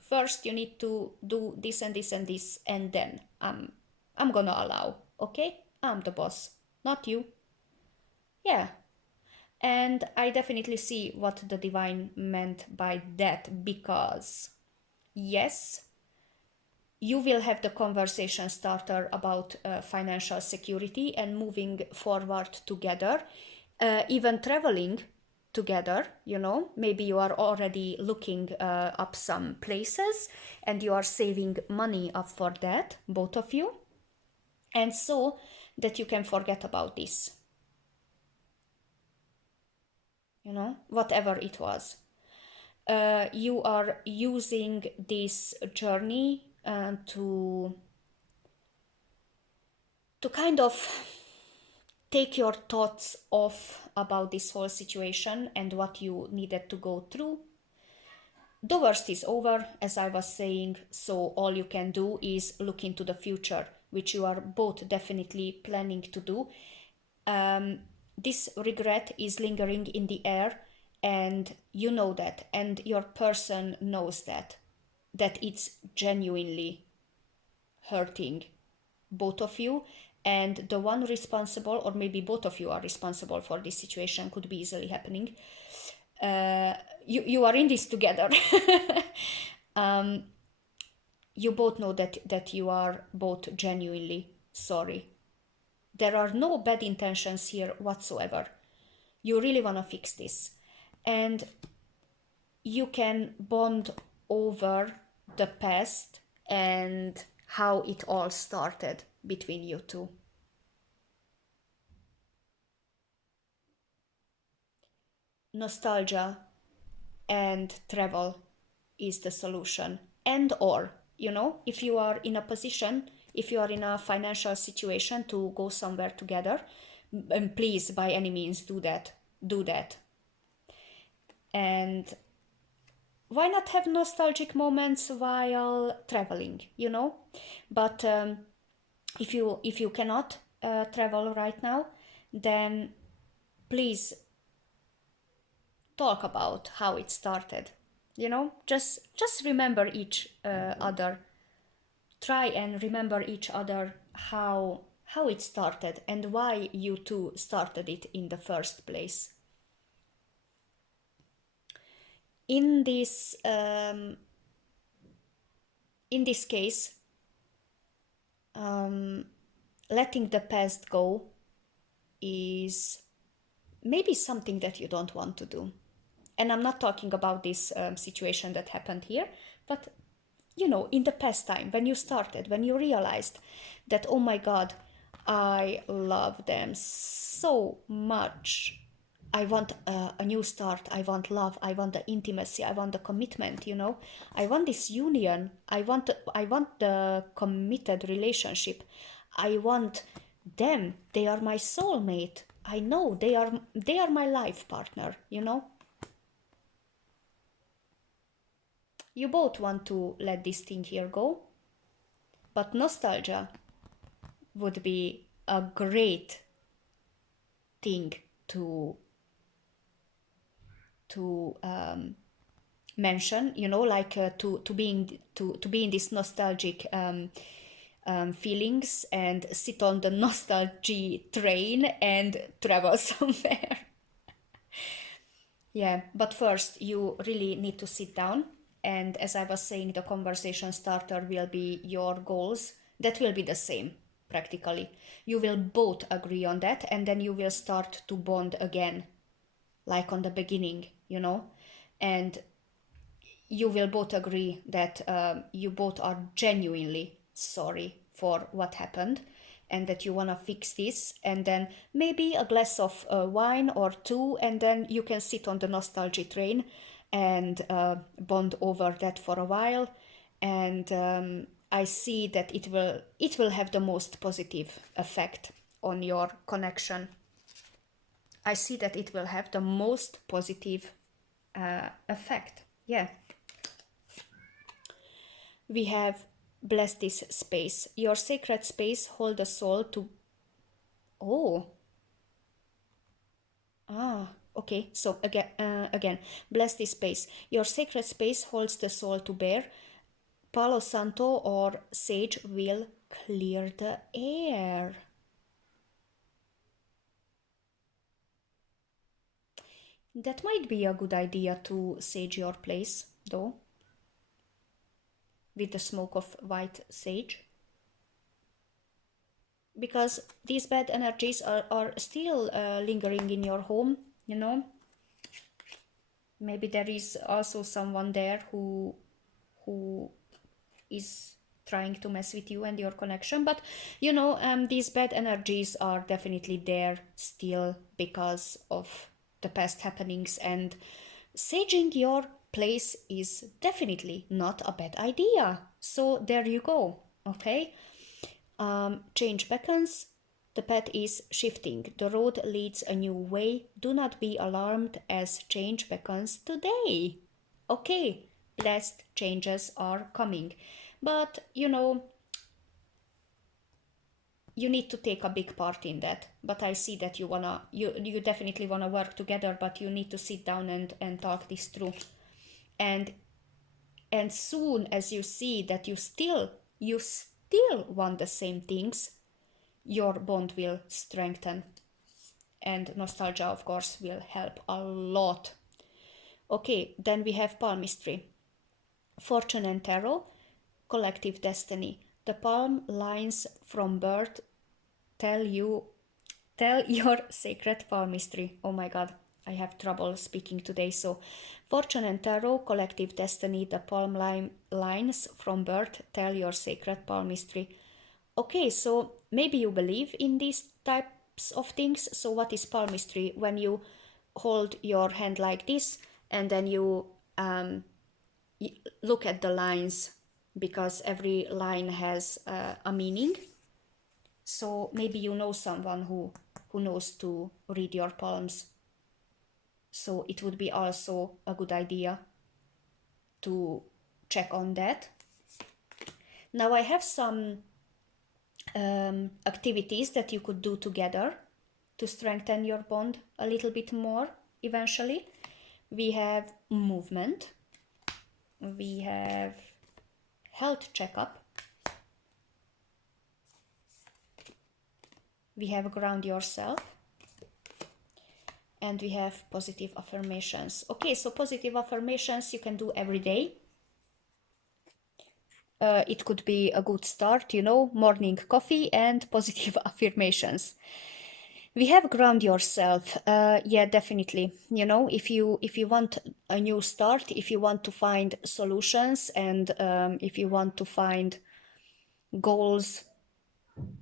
First, you need to do this and this and this, and then I'm gonna allow. Okay, I'm the boss, not you. Yeah. And I definitely see what the divine meant by that, because yes, you will have the conversation starter about financial security and moving forward together, even traveling together. Maybe you are already looking up some places, and you are saving money up for that, both of you, and so that you can forget about this, whatever it was. You are using this journey to kind of take your thoughts off about this whole situation and what you needed to go through. The worst is over, as I was saying, so all you can do is look into the future, which you are both definitely planning to do. This regret is lingering in the air, and you know that, and your person knows that it's genuinely hurting both of you. And the one responsible, or maybe both of you are responsible for this situation, could be easily happening. You are in this together. You both know that you are both genuinely sorry. There are no bad intentions here whatsoever. You really want to fix this, and you can bond over the past and how it all started. between you two. Nostalgia and travel is the solution. And or, if you are in a position, if you are in a financial situation to go somewhere together, and please, by any means, do that. Do that. And why not have nostalgic moments while traveling, But if you cannot travel right now, then please talk about how it started. Just remember each other. Try and remember each other how it started and why you two started it in the first place. In this case, letting the past go is maybe something that you don't want to do. And I'm not talking about this situation that happened here, but in the past time, when you started, when you realized that, oh my God, I love them so much. I want a new start. I want love. I want the intimacy. I want the commitment. I want this union. I want the committed relationship. I want them. They are my soulmate. I know they are my life partner. You both want to let this thing here go, but nostalgia would be a great thing to mention, like to be in this nostalgic feelings and sit on the nostalgia train and travel somewhere. Yeah, but first you really need to sit down, and as I was saying, the conversation starter will be your goals. That will be the same practically. You will both agree on that, and then you will start to bond again, like on the beginning, and you will both agree that you both are genuinely sorry for what happened and that you want to fix this, and then maybe a glass of wine or two, and then you can sit on the nostalgia train and bond over that for a while. And I see that it will have the most positive effect on your connection. I see that it will have the most positive effect. Yeah. We have bless this space. Your sacred space hold the soul to... Oh. Okay. So again, bless this space. Your sacred space holds the soul to bear. Palo Santo or sage will clear the air. That might be a good idea to sage your place, though, with the smoke of white sage. Because these bad energies are still lingering in your home, Maybe there is also someone there who is trying to mess with you and your connection. But, these bad energies are definitely there still because of the past happenings, and saging your place is definitely not a bad idea. So there you go, okay? Change beckons. The path is shifting. The road leads a new way. Do not be alarmed as change beckons today. Okay, blessed changes are coming. But, you need to take a big part in that. But I see that you definitely wanna work together, but you need to sit down and talk this through. And soon as you see that you still want the same things, your bond will strengthen, and nostalgia, of course, will help a lot. Okay, then we have palmistry, fortune and tarot, collective destiny. The palm lines from birth tell your sacred palmistry. Oh my God, I have trouble speaking today. So fortune and tarot, collective destiny. The palm lines from birth tell your sacred palmistry. Okay, so maybe you believe in these types of things. So what is palmistry? When you hold your hand like this and then you look at the lines, because every line has a meaning. So maybe you know someone who knows to read your palms. So it would be also a good idea to check on that. Now I have some activities that you could do together to strengthen your bond a little bit more eventually. We have movement, we have health checkup, we have ground yourself, and we have positive affirmations. Okay, so positive affirmations you can do every day. It could be a good start, you know, morning coffee and positive affirmations. We have ground yourself. Yeah, definitely. You know, if you want a new start, if you want to find solutions, and if you want to find goals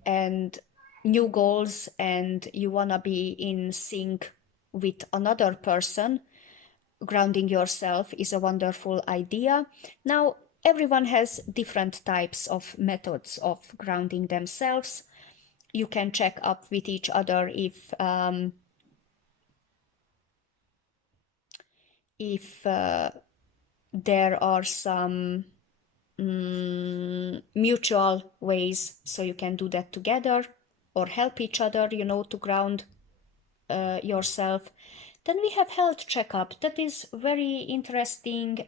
and new goals, and you want to be in sync with another person, grounding yourself is a wonderful idea. Now, everyone has different types of methods of grounding themselves. You can check up with each other if there are some mutual ways, so you can do that together or help each other, you know, to ground yourself. Then we have health checkup. That is very interesting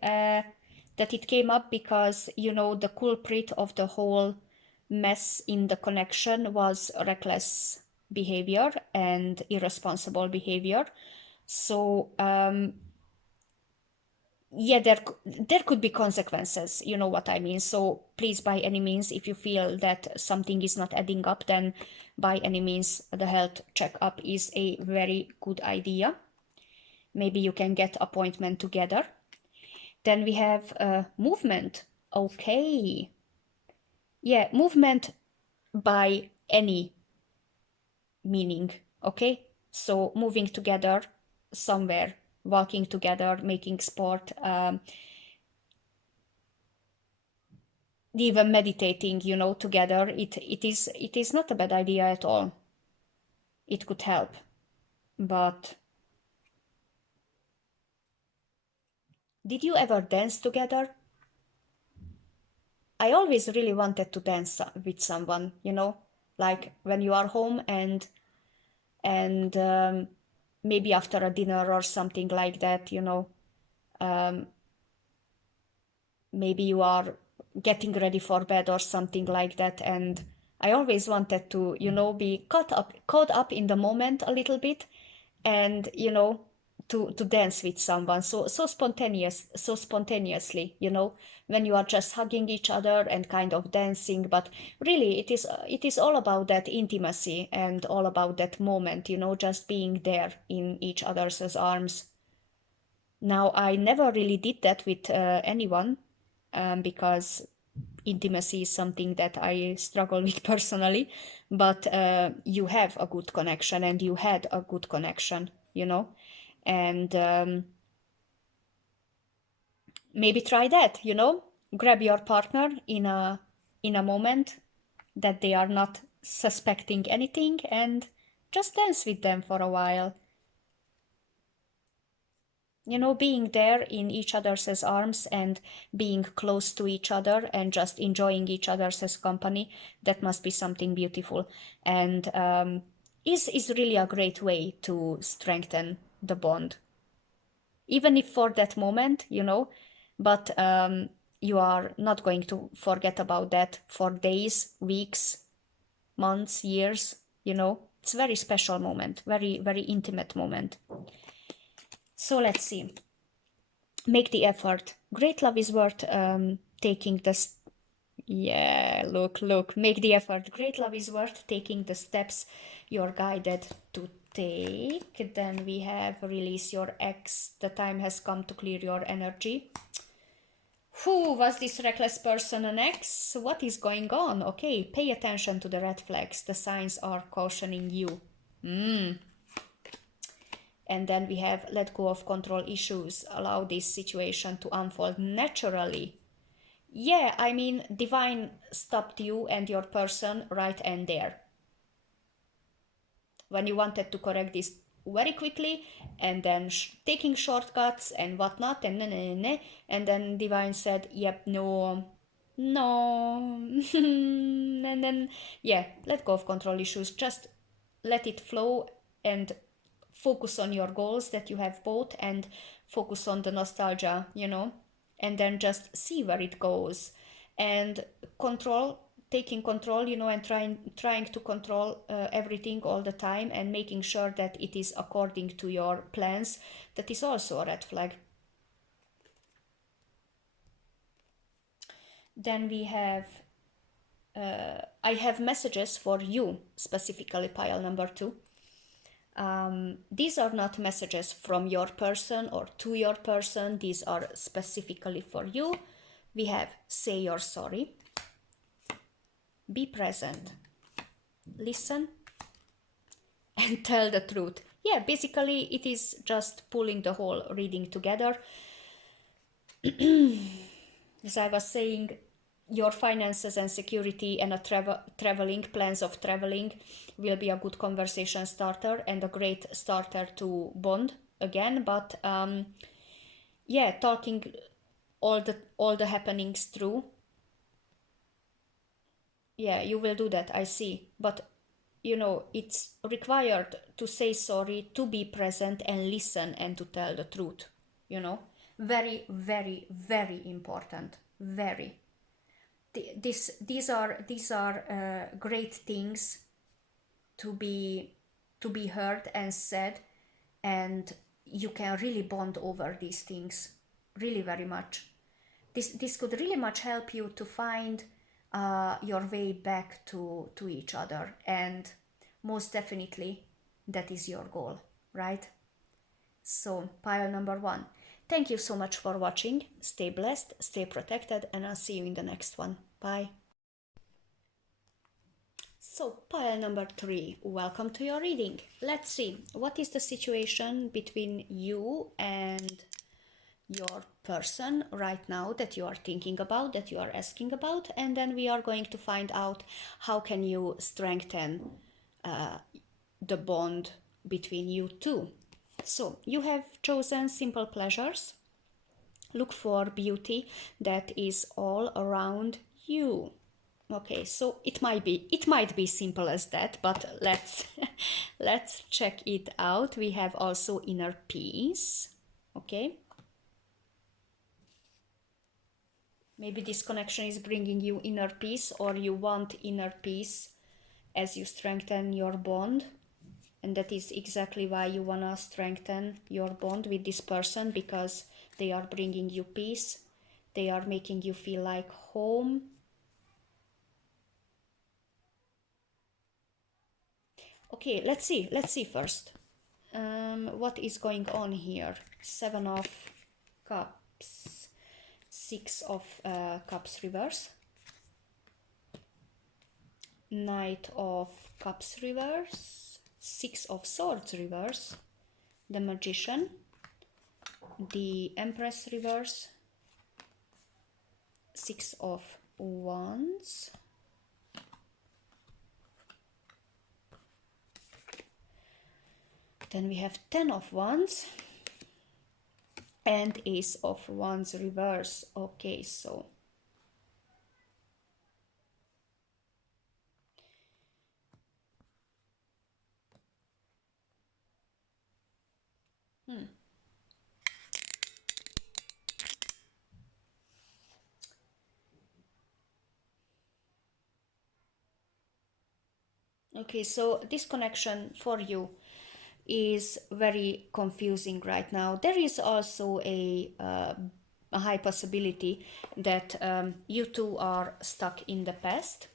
that it came up because, you know, the culprit of the whole mess in the connection was reckless behavior and irresponsible behavior. So yeah, there could be consequences, you know what I mean. So please, by any means, if you feel that something is not adding up, then by any means the health checkup is a very good idea. Maybe you can get appointment together. Then we have movement. Okay, yeah, movement by any meaning. Okay, so moving together somewhere, walking together, making sport, even meditating, you know, together. It is not a bad idea at all. It could help. But did you ever dance together? I always really wanted to dance with someone, you know, like when you are home and maybe after a dinner or something like that, you know, maybe you are getting ready for bed or something like that. And I always wanted to, you know, be caught up in the moment a little bit, and, you know, to dance with someone so spontaneously, you know, when you are just hugging each other and kind of dancing. But really it is all about that intimacy and all about that moment, you know, just being there in each other's arms. Now, I never really did that with anyone, because intimacy is something that I struggle with personally. But you have a good connection, and you had a good connection, you know, and maybe try that, you know, grab your partner in a moment that they are not suspecting anything, and just dance with them for a while. You know, being there in each other's arms and being close to each other and just enjoying each other's company, that must be something beautiful, and is really a great way to strengthen the bond, even if for that moment, you know. But you are not going to forget about that for days, weeks, months, years, you know. It's a very special moment, very, very intimate moment. So let's see. Make the effort. Great love is worth taking this. Yeah, look, make the effort. Great love is worth taking the steps you're guided to take. Then we have release your ex. The time has come to clear your energy. Who was this reckless person an ex? What is going on? Okay, pay attention to the red flags. The signs are cautioning you. And then we have let go of control issues. Allow this situation to unfold naturally. Yeah, I mean, divine stopped you and your person right and there. When you wanted to correct this very quickly and then taking shortcuts and whatnot and then divine said, yep, no, and then, yeah, let go of control issues. Just let it flow and focus on your goals that you have both and focus on the nostalgia, and then just see where it goes. And taking control, and trying to control everything all the time and making sure that it is according to your plans, that is also a red flag. Then we have I have messages for you, specifically pile number 2. These are not messages from your person or to your person. These are specifically for you. We have say you're sorry, be present, listen, and tell the truth. Yeah, basically it is just pulling the whole reading together. As I was saying, your finances and security and traveling, plans of traveling will be a good conversation starter and a great starter to bond again. But yeah, talking all the happenings through. Yeah, you will do that, I see. But it's required to say sorry, to be present and listen and to tell the truth. Very, very, very important. Very. These are great things to be heard and said, and you can really bond over these things really very much. This could really much help you to find your way back to each other, and most definitely that is your goal, right? So pile number 1. Thank you so much for watching. Stay blessed, stay protected, and I'll see you in the next one. Bye. So pile number 3, welcome to your reading. Let's see, what is the situation between you and your person right now that you are thinking about, that you are asking about, and then we are going to find out how can you strengthen the bond between you two. So you have chosen simple pleasures. Look for beauty that is all around you. Okay, so it might be simple as that, but let's check it out. We have also inner peace. Okay, maybe this connection is bringing you inner peace, or you want inner peace as you strengthen your bond. And that is exactly why you want to strengthen your bond with this person, because they are bringing you peace. They are making you feel like home. Okay, let's see first. What is going on here? 7 of Cups, 6 of Cups reverse, Knight of Cups reverse, 6 of Swords reverse, the Magician, the Empress reverse, 6 of Wands, then we have 10 of Wands and Ace of Wands reverse. Okay, so okay, so this connection for you is very confusing right now. There is also a high possibility that you two are stuck in the past.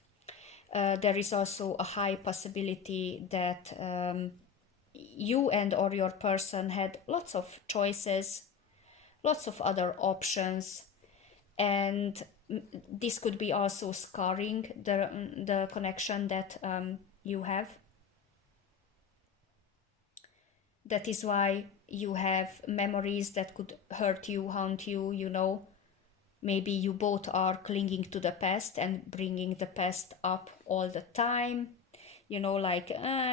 There is also a high possibility that you and or your person had lots of choices, lots of other options, And this could be also scarring the connection that you have. That is why you have memories that could hurt you, haunt you, you know. Maybe you both are clinging to the past and bringing the past up all the time. You know, like,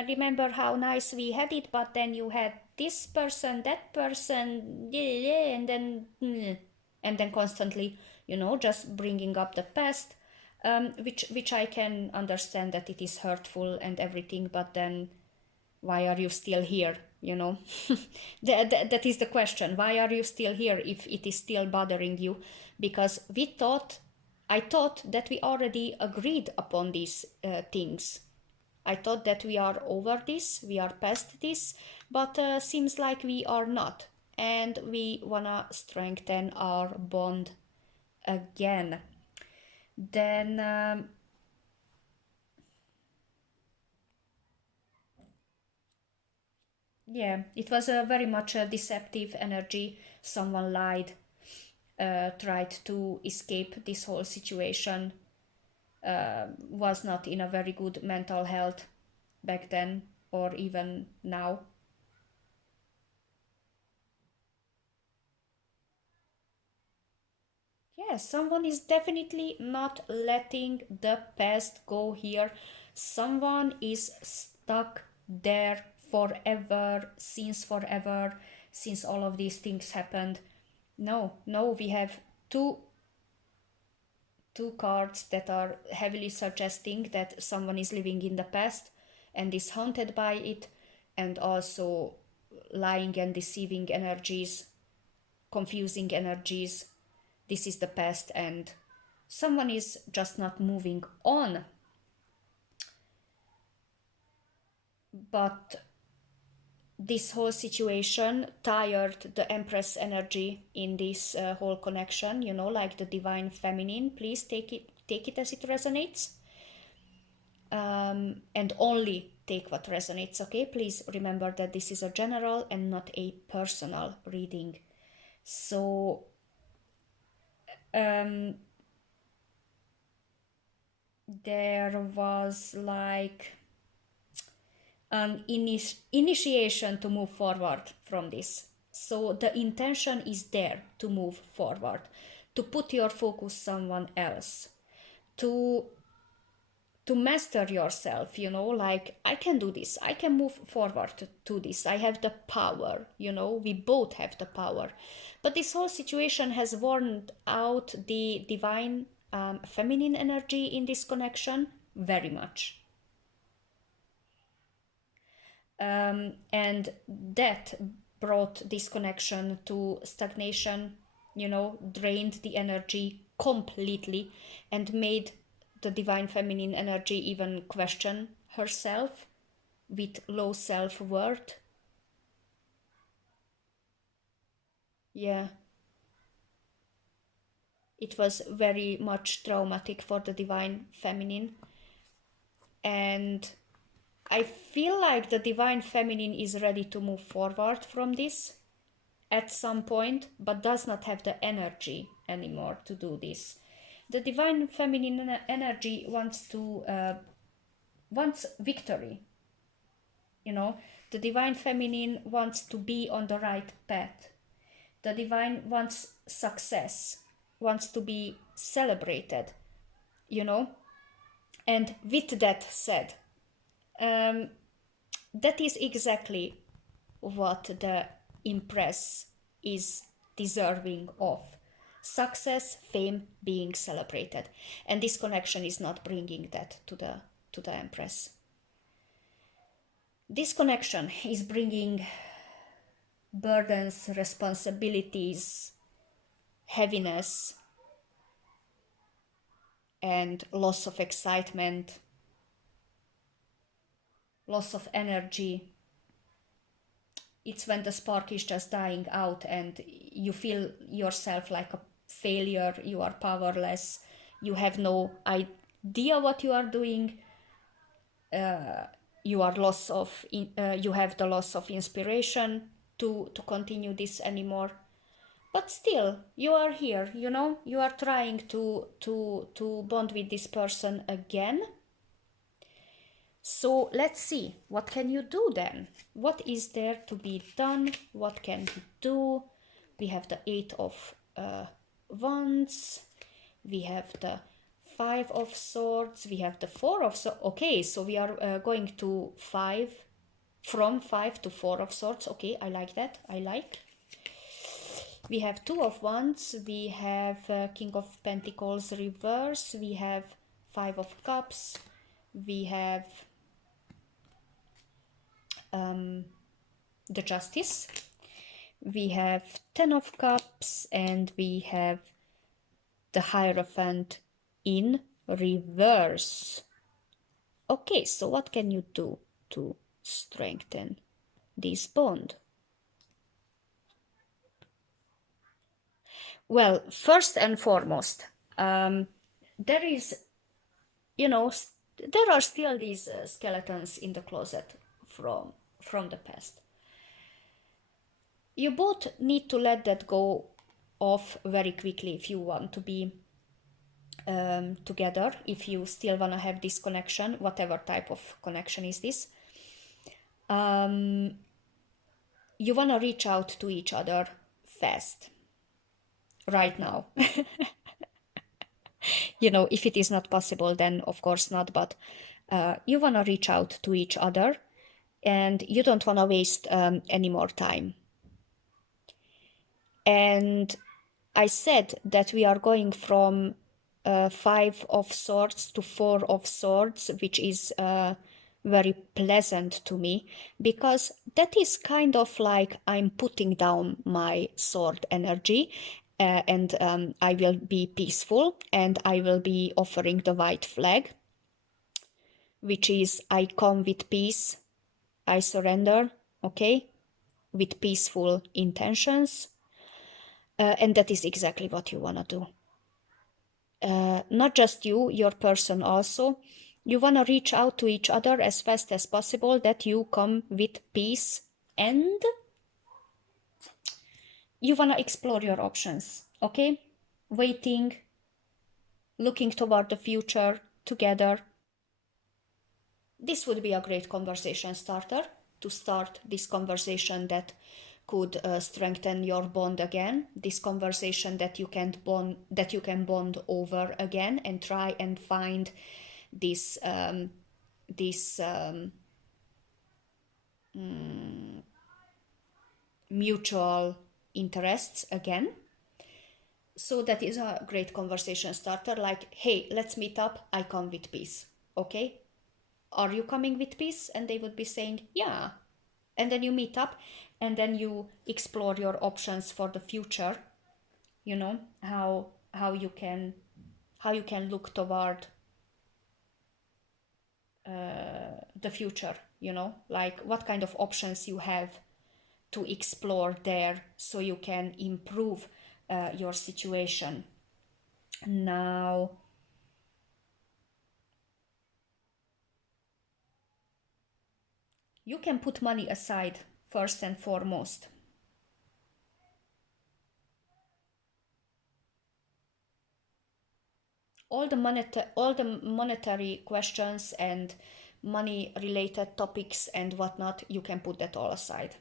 remember how nice we had it, but then you had this person, that person, yeah, and then constantly, you know, just bringing up the past, which I can understand that it is hurtful and everything, but then why are you still here, you know? That is the question. Why are you still here if it is still bothering you? Because I thought that we already agreed upon these things. I thought that we are over this, we are past this, but seems like we are not, and we wanna strengthen our bond again. Then yeah, it was a very much a deceptive energy. Someone lied, tried to escape this whole situation, was not in a very good mental health back then or even now. Yes, someone is definitely not letting the past go here. Someone is stuck there forever, since all of these things happened. No, no, we have two cards that are heavily suggesting that someone is living in the past and is haunted by it, and also lying and deceiving energies, confusing energies. This is the past, and someone is just not moving on. But this whole situation tired the Empress energy in this whole connection, you know, like the divine feminine. Please take it as it resonates, and only take what resonates. Okay, please remember that this is a general and not a personal reading. So there was like an initiation to move forward from this. So the intention is there to move forward, to put your focus someone else, to master yourself, you know, like I can do this, I can move forward to this, I have the power, you know, we both have the power. But this whole situation has worn out the divine feminine energy in this connection very much. And that brought this connection to stagnation, you know, drained the energy completely and made the divine feminine energy even question herself with low self-worth. Yeah, it was very much traumatic for the divine feminine, and I feel like the divine feminine is ready to move forward from this at some point, but does not have the energy anymore to do this. The divine feminine energy wants victory. You know, the divine feminine wants to be on the right path. The divine wants success, wants to be celebrated. You know, and with that said, um, that is exactly what the Empress is deserving of: success, fame, being celebrated. And this connection is not bringing that to the Empress. This connection is bringing burdens, responsibilities, heaviness, and loss of excitement, loss of energy. It's when the spark is just dying out and you feel yourself like a failure, you are powerless, you have no idea what you are doing, you have the loss of inspiration to continue this anymore. but still you are here, you know, you are trying to bond with this person again. So let's see, what can you do then? What is there to be done? What can you do? We have the Eight of Wands, we have the Five of Swords, we have the Four of Swords. Okay, so we are going to five, from Five to Four of Swords. Okay, I like that, I like. We have Two of Wands, we have King of Pentacles reverse, we have Five of Cups, we have the Justice, we have Ten of Cups, and we have the Hierophant in reverse. Okay, so what can you do to strengthen this bond? Well, first and foremost, there is, you know, there are still these skeletons in the closet from the past. You both need to let that go off very quickly if you want to be together, if you still want to have this connection, whatever type of connection is this. You want to reach out to each other fast right now. You know, if it is not possible, then of course not, but you want to reach out to each other and you don't want to waste any more time. And I said that we are going from Five of Swords to Four of Swords, which is very pleasant to me, because that is kind of like I'm putting down my sword energy, and I will be peaceful, and I will be offering the white flag, which is I come with peace, I surrender, okay, with peaceful intentions. And that is exactly what you want to do. Not just you, your person also. You want to reach out to each other as fast as possible, that you come with peace, and you want to explore your options, okay? Waiting, looking toward the future together. This would be a great conversation starter to start this conversation that could strengthen your bond again. This conversation that you can bond over again, and try and find this mutual interests again. So that is a great conversation starter, like, hey, let's meet up, I come with peace, okay? Are you coming with peace? And they would be saying, yeah. And then you meet up, and then you explore your options for the future, you know, how you can look toward the future, you know, like what kind of options you have to explore there, so you can improve your situation. Now, you can put money aside first and foremost. All the monetary questions and money related topics and whatnot, you can put that all aside,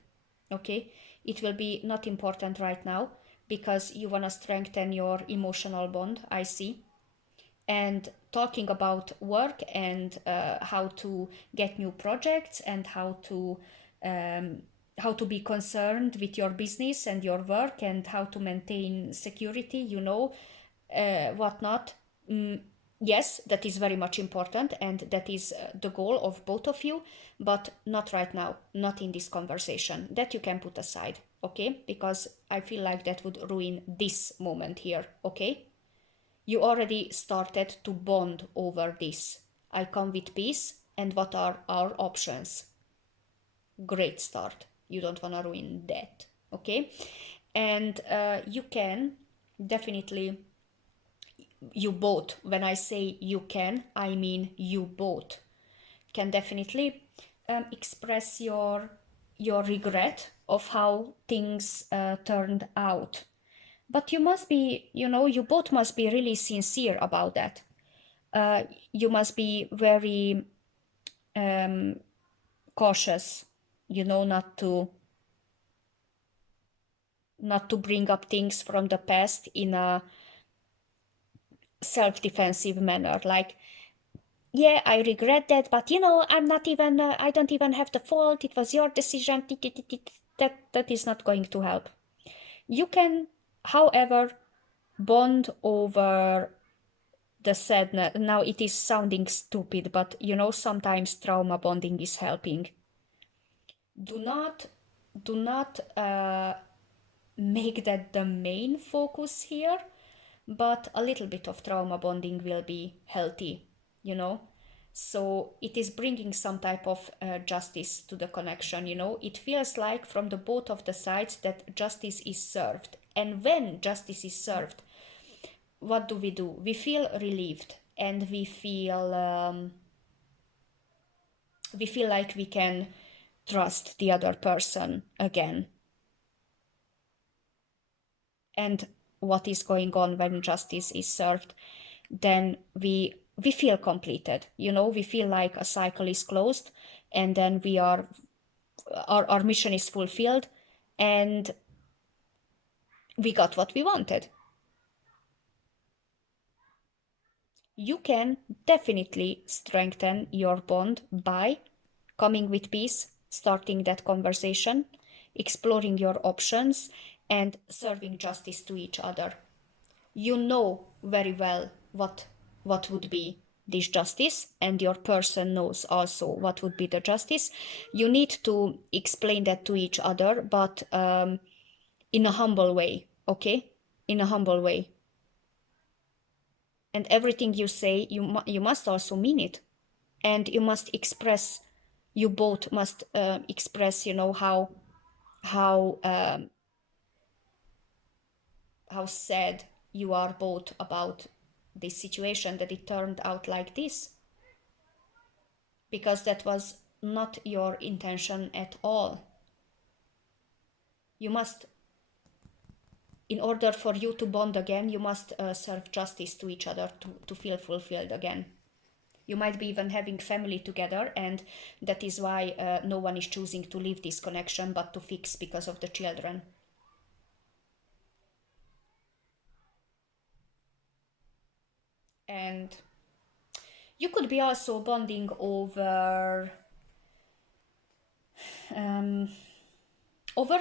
okay? It will be not important right now, because you want to strengthen your emotional bond, I see. And talking about work and how to get new projects, and how to be concerned with your business and your work, and how to maintain security, you know, whatnot. Yes, that is very much important, and that is the goal of both of you, but not right now, not in this conversation. That you can put aside, okay? Because I feel like that would ruin this moment here, okay? You already started to bond over this. I come with peace, and what are our options? Great start. You don't want to ruin that, okay? And you can definitely, you both, when I say you can, I mean you both can definitely express your regret of how things turned out. But you must be, you both must be really sincere about that. You must be very cautious, not to bring up things from the past in a self-defensive manner, like, yeah, I regret that, but I'm not even, I don't even have the fault, it was your decision. That is not going to help. You can, however, bond over the sadness. Now it is sounding stupid, but sometimes trauma bonding is helping. Do not make that the main focus here, but a little bit of trauma bonding will be healthy, so it is bringing some type of justice to the connection. It feels like from the both of the sides that justice is served, and when justice is served, what do? We feel relieved, and we feel like we can trust the other person again. And what is going on when justice is served? Then we feel completed. We feel like a cycle is closed, and then our mission is fulfilled, and we got what we wanted. You can definitely strengthen your bond by coming with peace, starting that conversation, exploring your options, and serving justice to each other. You know very well what would be this justice, and your person knows also what would be the justice. You need to explain that to each other, but in a humble way, okay? In a humble way. And everything you say, you must also mean it, and you both must express, how sad you are both about this situation, that it turned out like this, because that was not your intention at all. You must, in order for you to bond again, you must serve justice to each other to feel fulfilled again. You might be even having family together, and that is why no one is choosing to leave this connection but to fix because of the children. And you could be also bonding over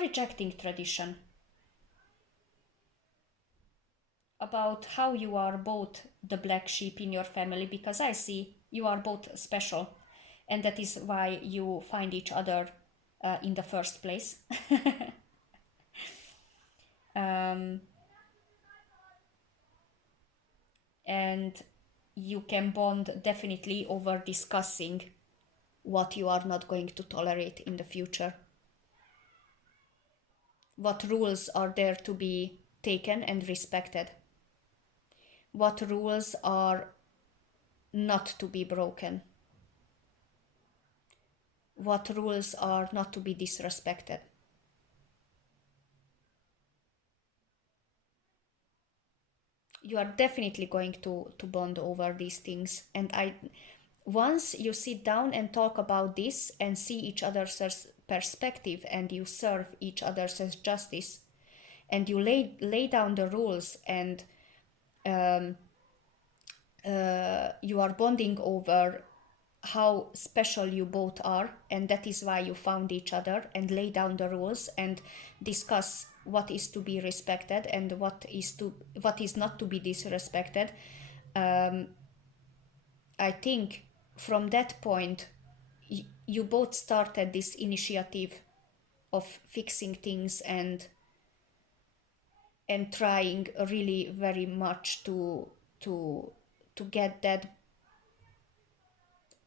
rejecting tradition, about how you are both the black sheep in your family, because I see you are both special, and that is why you find each other in the first place. um, and you can bond definitely over discussing what you are not going to tolerate in the future. What rules are there to be taken and respected? What rules are not to be broken? What rules are not to be disrespected? You are definitely going to bond over these things. And once you sit down and talk about this and see each other's perspective, and you serve each other's justice, and you lay down the rules, and you are bonding over how special you both are, and that is why you found each other, and lay down the rules and discuss what is to be respected and what is not to be disrespected. I think from that point you both started this initiative of fixing things, and trying really very much to get that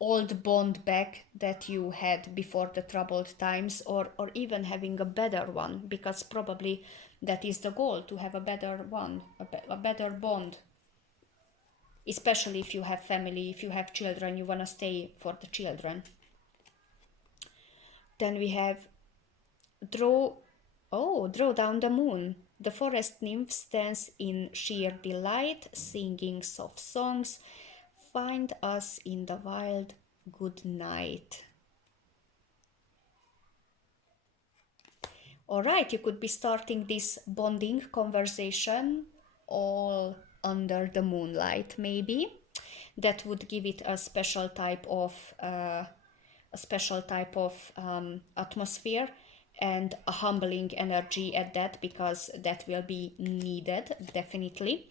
old bond back that you had before the troubled times, or even having a better one, because probably that is the goal, to have a better one, a better bond. Especially if you have family, if you have children, you want to stay for the children. Then we have draw down the moon. The forest nymphs dance in sheer delight, singing soft songs. Find us in the wild, good night. All right, you could be starting this bonding conversation all under the moonlight, maybe. That would give it a special type of atmosphere and a humbling energy at that, because that will be needed definitely.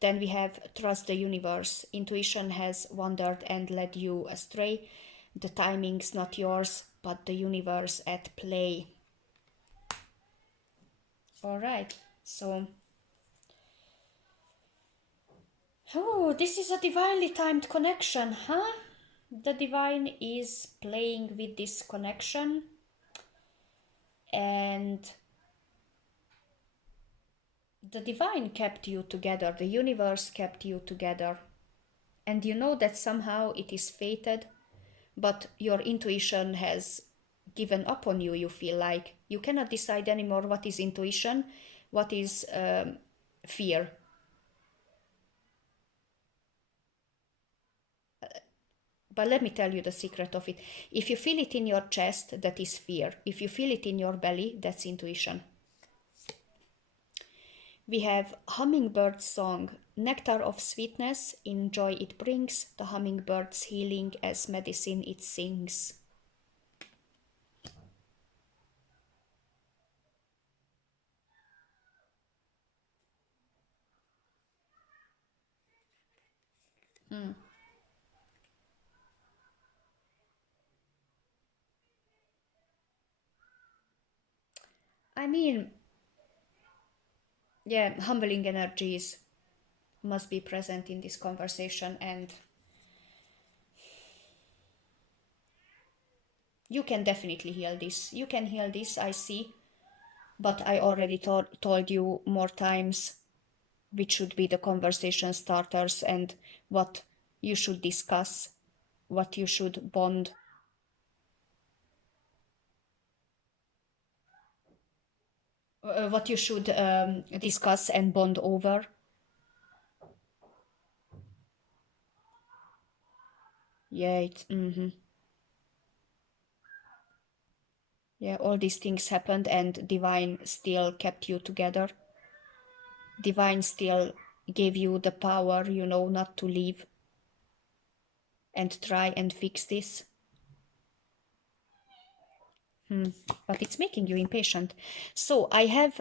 Then we have trust the universe. Intuition has wandered and led you astray. The timing's not yours, but the universe at play. All right, so oh, this is a divinely timed connection, huh? The divine is playing with this connection, and the divine kept you together, the universe kept you together. And you know that somehow it is fated, but your intuition has given up on you. You feel like you cannot decide anymore what is intuition, what is fear. But let me tell you the secret of it. If you feel it in your chest, that is fear. If you feel it in your belly, that's intuition. We have hummingbird song, nectar of sweetness, in joy it brings, the hummingbird's healing as medicine it sings. I mean, yeah, humbling energies must be present in this conversation, and you can definitely heal this. You can heal this, I see, but I already told you more times which should be the conversation starters and what you should discuss, what you should bond, what you should discuss and bond over. Yeah, yeah, all these things happened, and divine still kept you together. Divine still gave you the power, not to leave and try and fix this. But it's making you impatient. So I have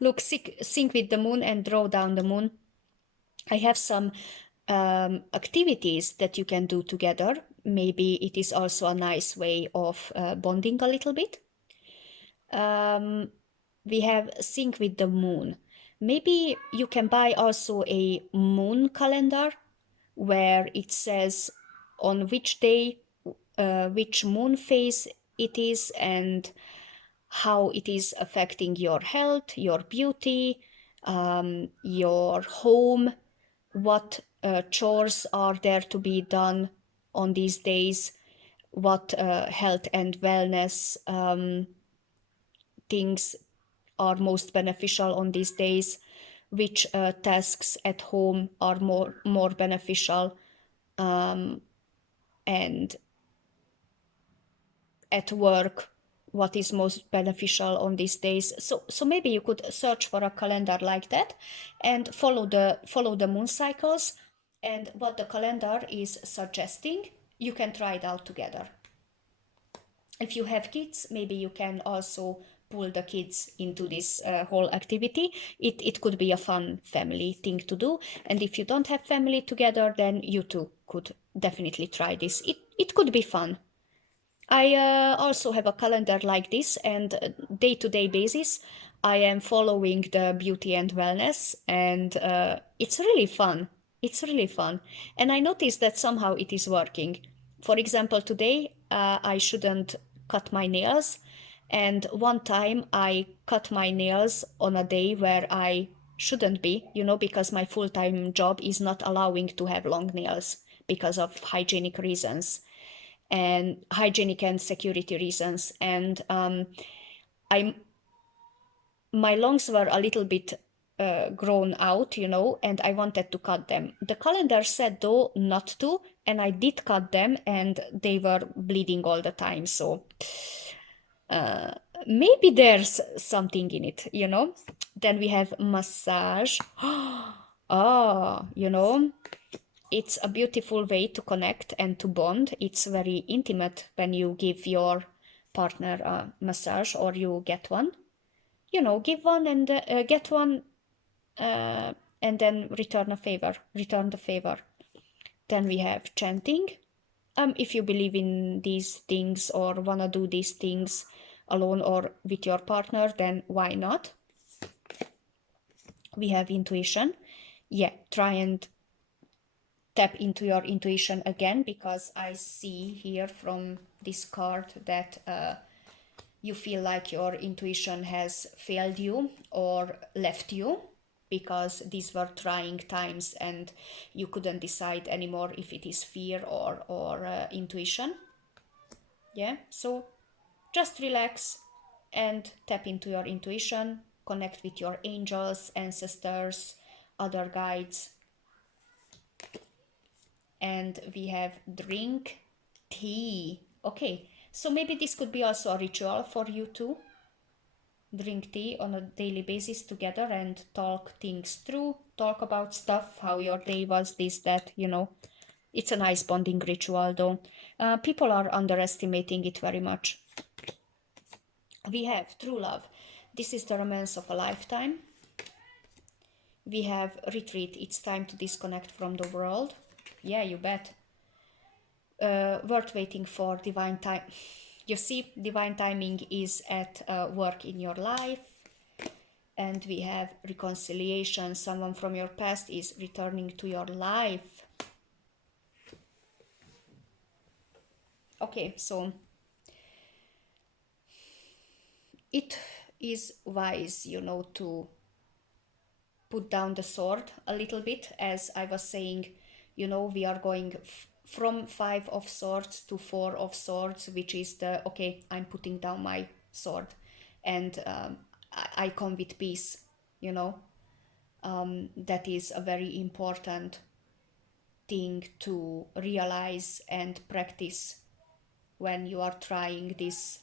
look, sync with the moon and draw down the moon. I have some activities that you can do together. Maybe it is also a nice way of bonding a little bit. We have sync with the moon. Maybe you can buy also a moon calendar where it says on which day, which moon phase it is, and how it is affecting your health, your beauty, your home, what chores are there to be done on these days, what health and wellness things are most beneficial on these days, which tasks at home are more beneficial, and at work what is most beneficial on these days. So maybe you could search for a calendar like that and follow the moon cycles, and what the calendar is suggesting, you can try it out together. If you have kids, maybe you can also pull the kids into this whole activity. It could be a fun family thing to do. And if you don't have family together, then you too could definitely try this. It could be fun. I also have a calendar like this, and day-to-day basis, I am following the beauty and wellness, and it's really fun. It's really fun. And I noticed that somehow it is working. For example, today I shouldn't cut my nails, and one time I cut my nails on a day where I shouldn't be, because my full-time job is not allowing to have long nails because of hygienic reasons and hygienic and security reasons. And I my longs were a little bit grown out, you know, and I wanted to cut them. The calendar said though not to, and I did cut them, and they were bleeding all the time. So maybe there's something in it, you know. Then we have massage. Ah, you know, it's a beautiful way to connect and to bond. It's very intimate when you give your partner a massage or you get one. You know, give one and get one, and then return a favor, return the favor. Then we have chanting. If you believe in these things or wanna do these things alone or with your partner, then why not? We have intuition. Yeah, try and tap into your intuition again, because I see here from this card that you feel like your intuition has failed you or left you, because these were trying times and you couldn't decide anymore if it is fear or intuition. Yeah, so just relax and tap into your intuition, connect with your angels, ancestors, other guides. And we have drink tea. Okay, so maybe this could be also a ritual for you too. Drink tea on a daily basis together and talk things through, talk about stuff, how your day was, this, that, you know. It's a nice bonding ritual though. People are underestimating it very much. We have true love. This is the romance of a lifetime. We have retreat. It's time to disconnect from the world. Yeah, you bet. Worth waiting for, divine time. You see, divine timing is at work in your life. And we have reconciliation. Someone from your past is returning to your life. Okay, so it is wise, you know, to put down the sword a little bit. As I was saying, you know, we are going from 5 of swords to 4 of swords, which is the, okay, I'm putting down my sword and I come with peace, you know. That is a very important thing to realize and practice when you are trying this,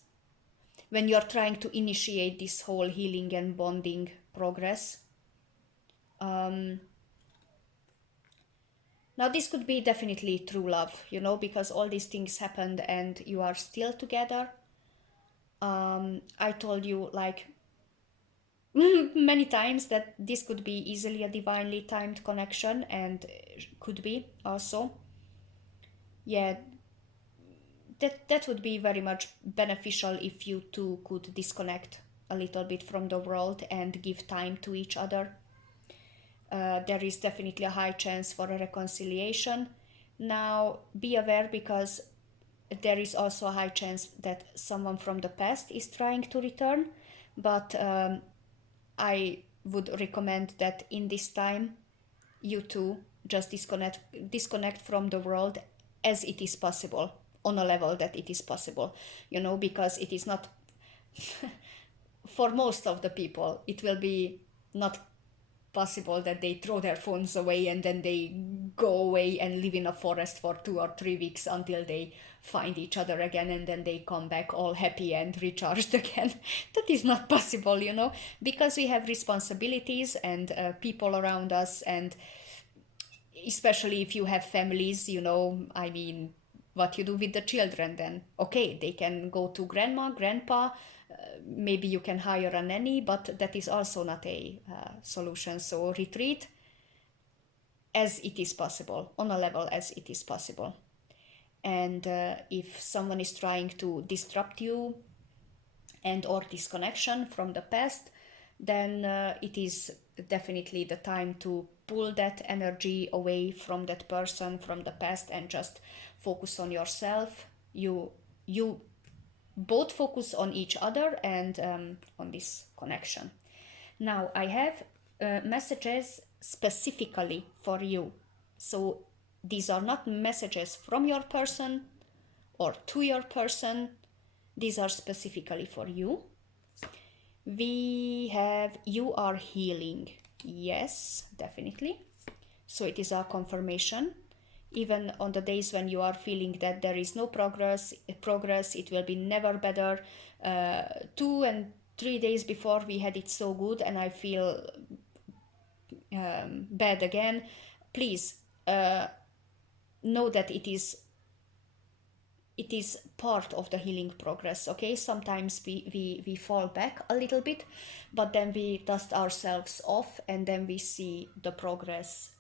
when you are trying to initiate this whole healing and bonding progress. Now this could be definitely true love, you know, because all these things happened and you are still together. I told you like many times that this could be easily a divinely timed connection, and could be also. Yeah, that would be very much beneficial if you two could disconnect a little bit from the world and give time to each other. There is definitely a high chance for a reconciliation. Now, be aware, because there is also a high chance that someone from the past is trying to return, but I would recommend that in this time you two just disconnect from the world as it is possible, on a level that it is possible, you know, because it is not for most of the people it will be not possible that they throw their phones away and then they go away and live in a forest for 2 or 3 weeks until they find each other again, and then they come back all happy and recharged again. That is not possible, you know, because we have responsibilities and people around us, and especially if you have families, you know, I mean, what you do with the children then? Okay, they can go to grandma, grandpa, maybe you can hire a nanny, but that is also not a solution. So retreat as it is possible, on a level as it is possible. And if someone is trying to disrupt you and or disconnection from the past, then it is definitely the time to pull that energy away from that person from the past and just focus on yourself. You both focus on each other and on this connection. Now I have messages specifically for you. So these are not messages from your person or to your person. These are specifically for you. We have you are healing. Yes, definitely. So it is a confirmation. Even on the days when you are feeling that there is no progress, it will be never better. 2 and 3 days before we had it so good, and I feel bad again. Please know that it is part of the healing progress. Okay, sometimes we fall back a little bit, but then we dust ourselves off, and then we see the progress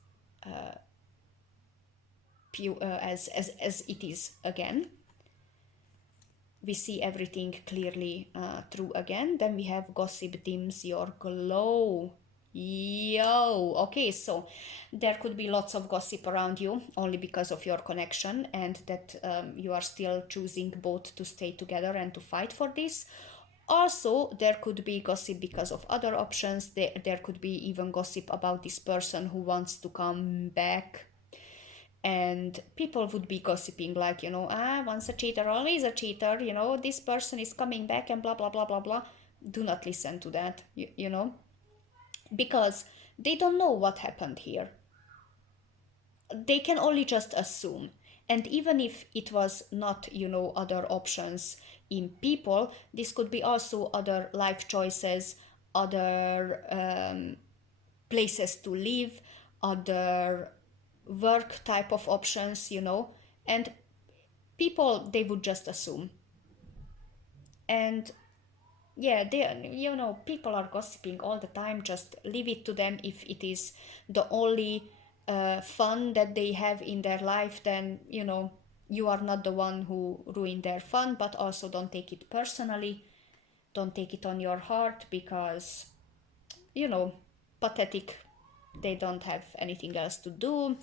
as it is again. We see everything clearly through again. Then we have gossip dims your glow. Yo, okay, so there could be lots of gossip around you only because of your connection, and that you are still choosing both to stay together and to fight for this. Also, there could be gossip because of other options. There could be even gossip about this person who wants to come back, and people would be gossiping like, once a cheater always a cheater, this person is coming back and blah blah blah blah blah. Do not listen to that, because they don't know what happened here. They can only just assume. And even if it was not, other options in people, this could be also other life choices, other places to live, other work type of options, and people, they would just assume. And yeah, people are gossiping all the time. Just leave it to them. If it is the only fun that they have in their life, then you are not the one who ruined their fun. But also, don't take it personally, don't take it on your heart, because pathetic, they don't have anything else to do.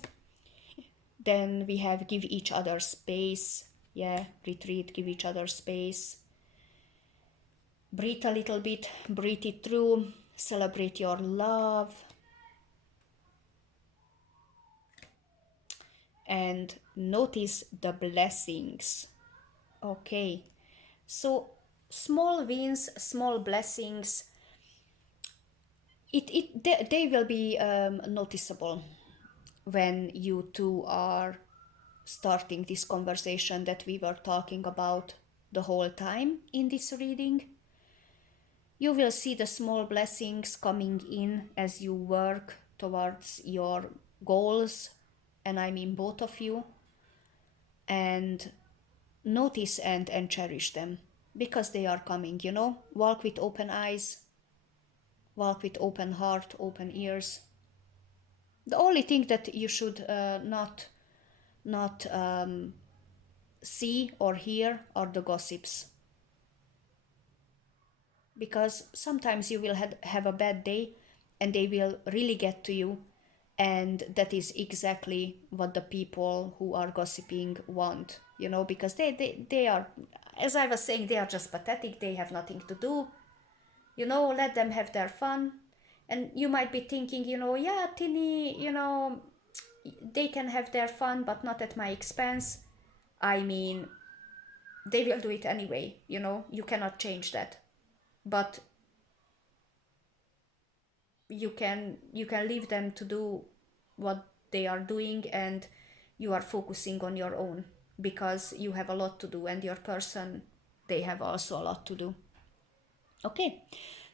Then we have give each other space. Yeah, retreat, give each other space. Breathe a little bit, breathe it through, celebrate your love, and notice the blessings. Okay, so small wins, small blessings, they will be noticeable when you two are starting this conversation that we were talking about the whole time in this reading. You will see the small blessings coming in as you work towards your goals, and I mean both of you, and notice and cherish them because they are coming, Walk with open eyes, walk with open heart, open ears. The only thing that you should not see or hear are the gossips, because sometimes you will have a bad day and they will really get to you, and that is exactly what the people who are gossiping want, because they are, as I was saying, they are just pathetic. They have nothing to do, let them have their fun. And you might be thinking, yeah, Tini, they can have their fun but not at my expense. I mean, they will do it anyway, you cannot change that. But you can leave them to do what they are doing, and you are focusing on your own, because you have a lot to do, and your person, they have also a lot to do. Okay,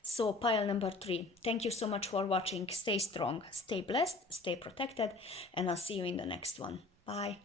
so pile number 3. Thank you so much for watching. Stay strong, stay blessed, stay protected, and I'll see you in the next one. Bye.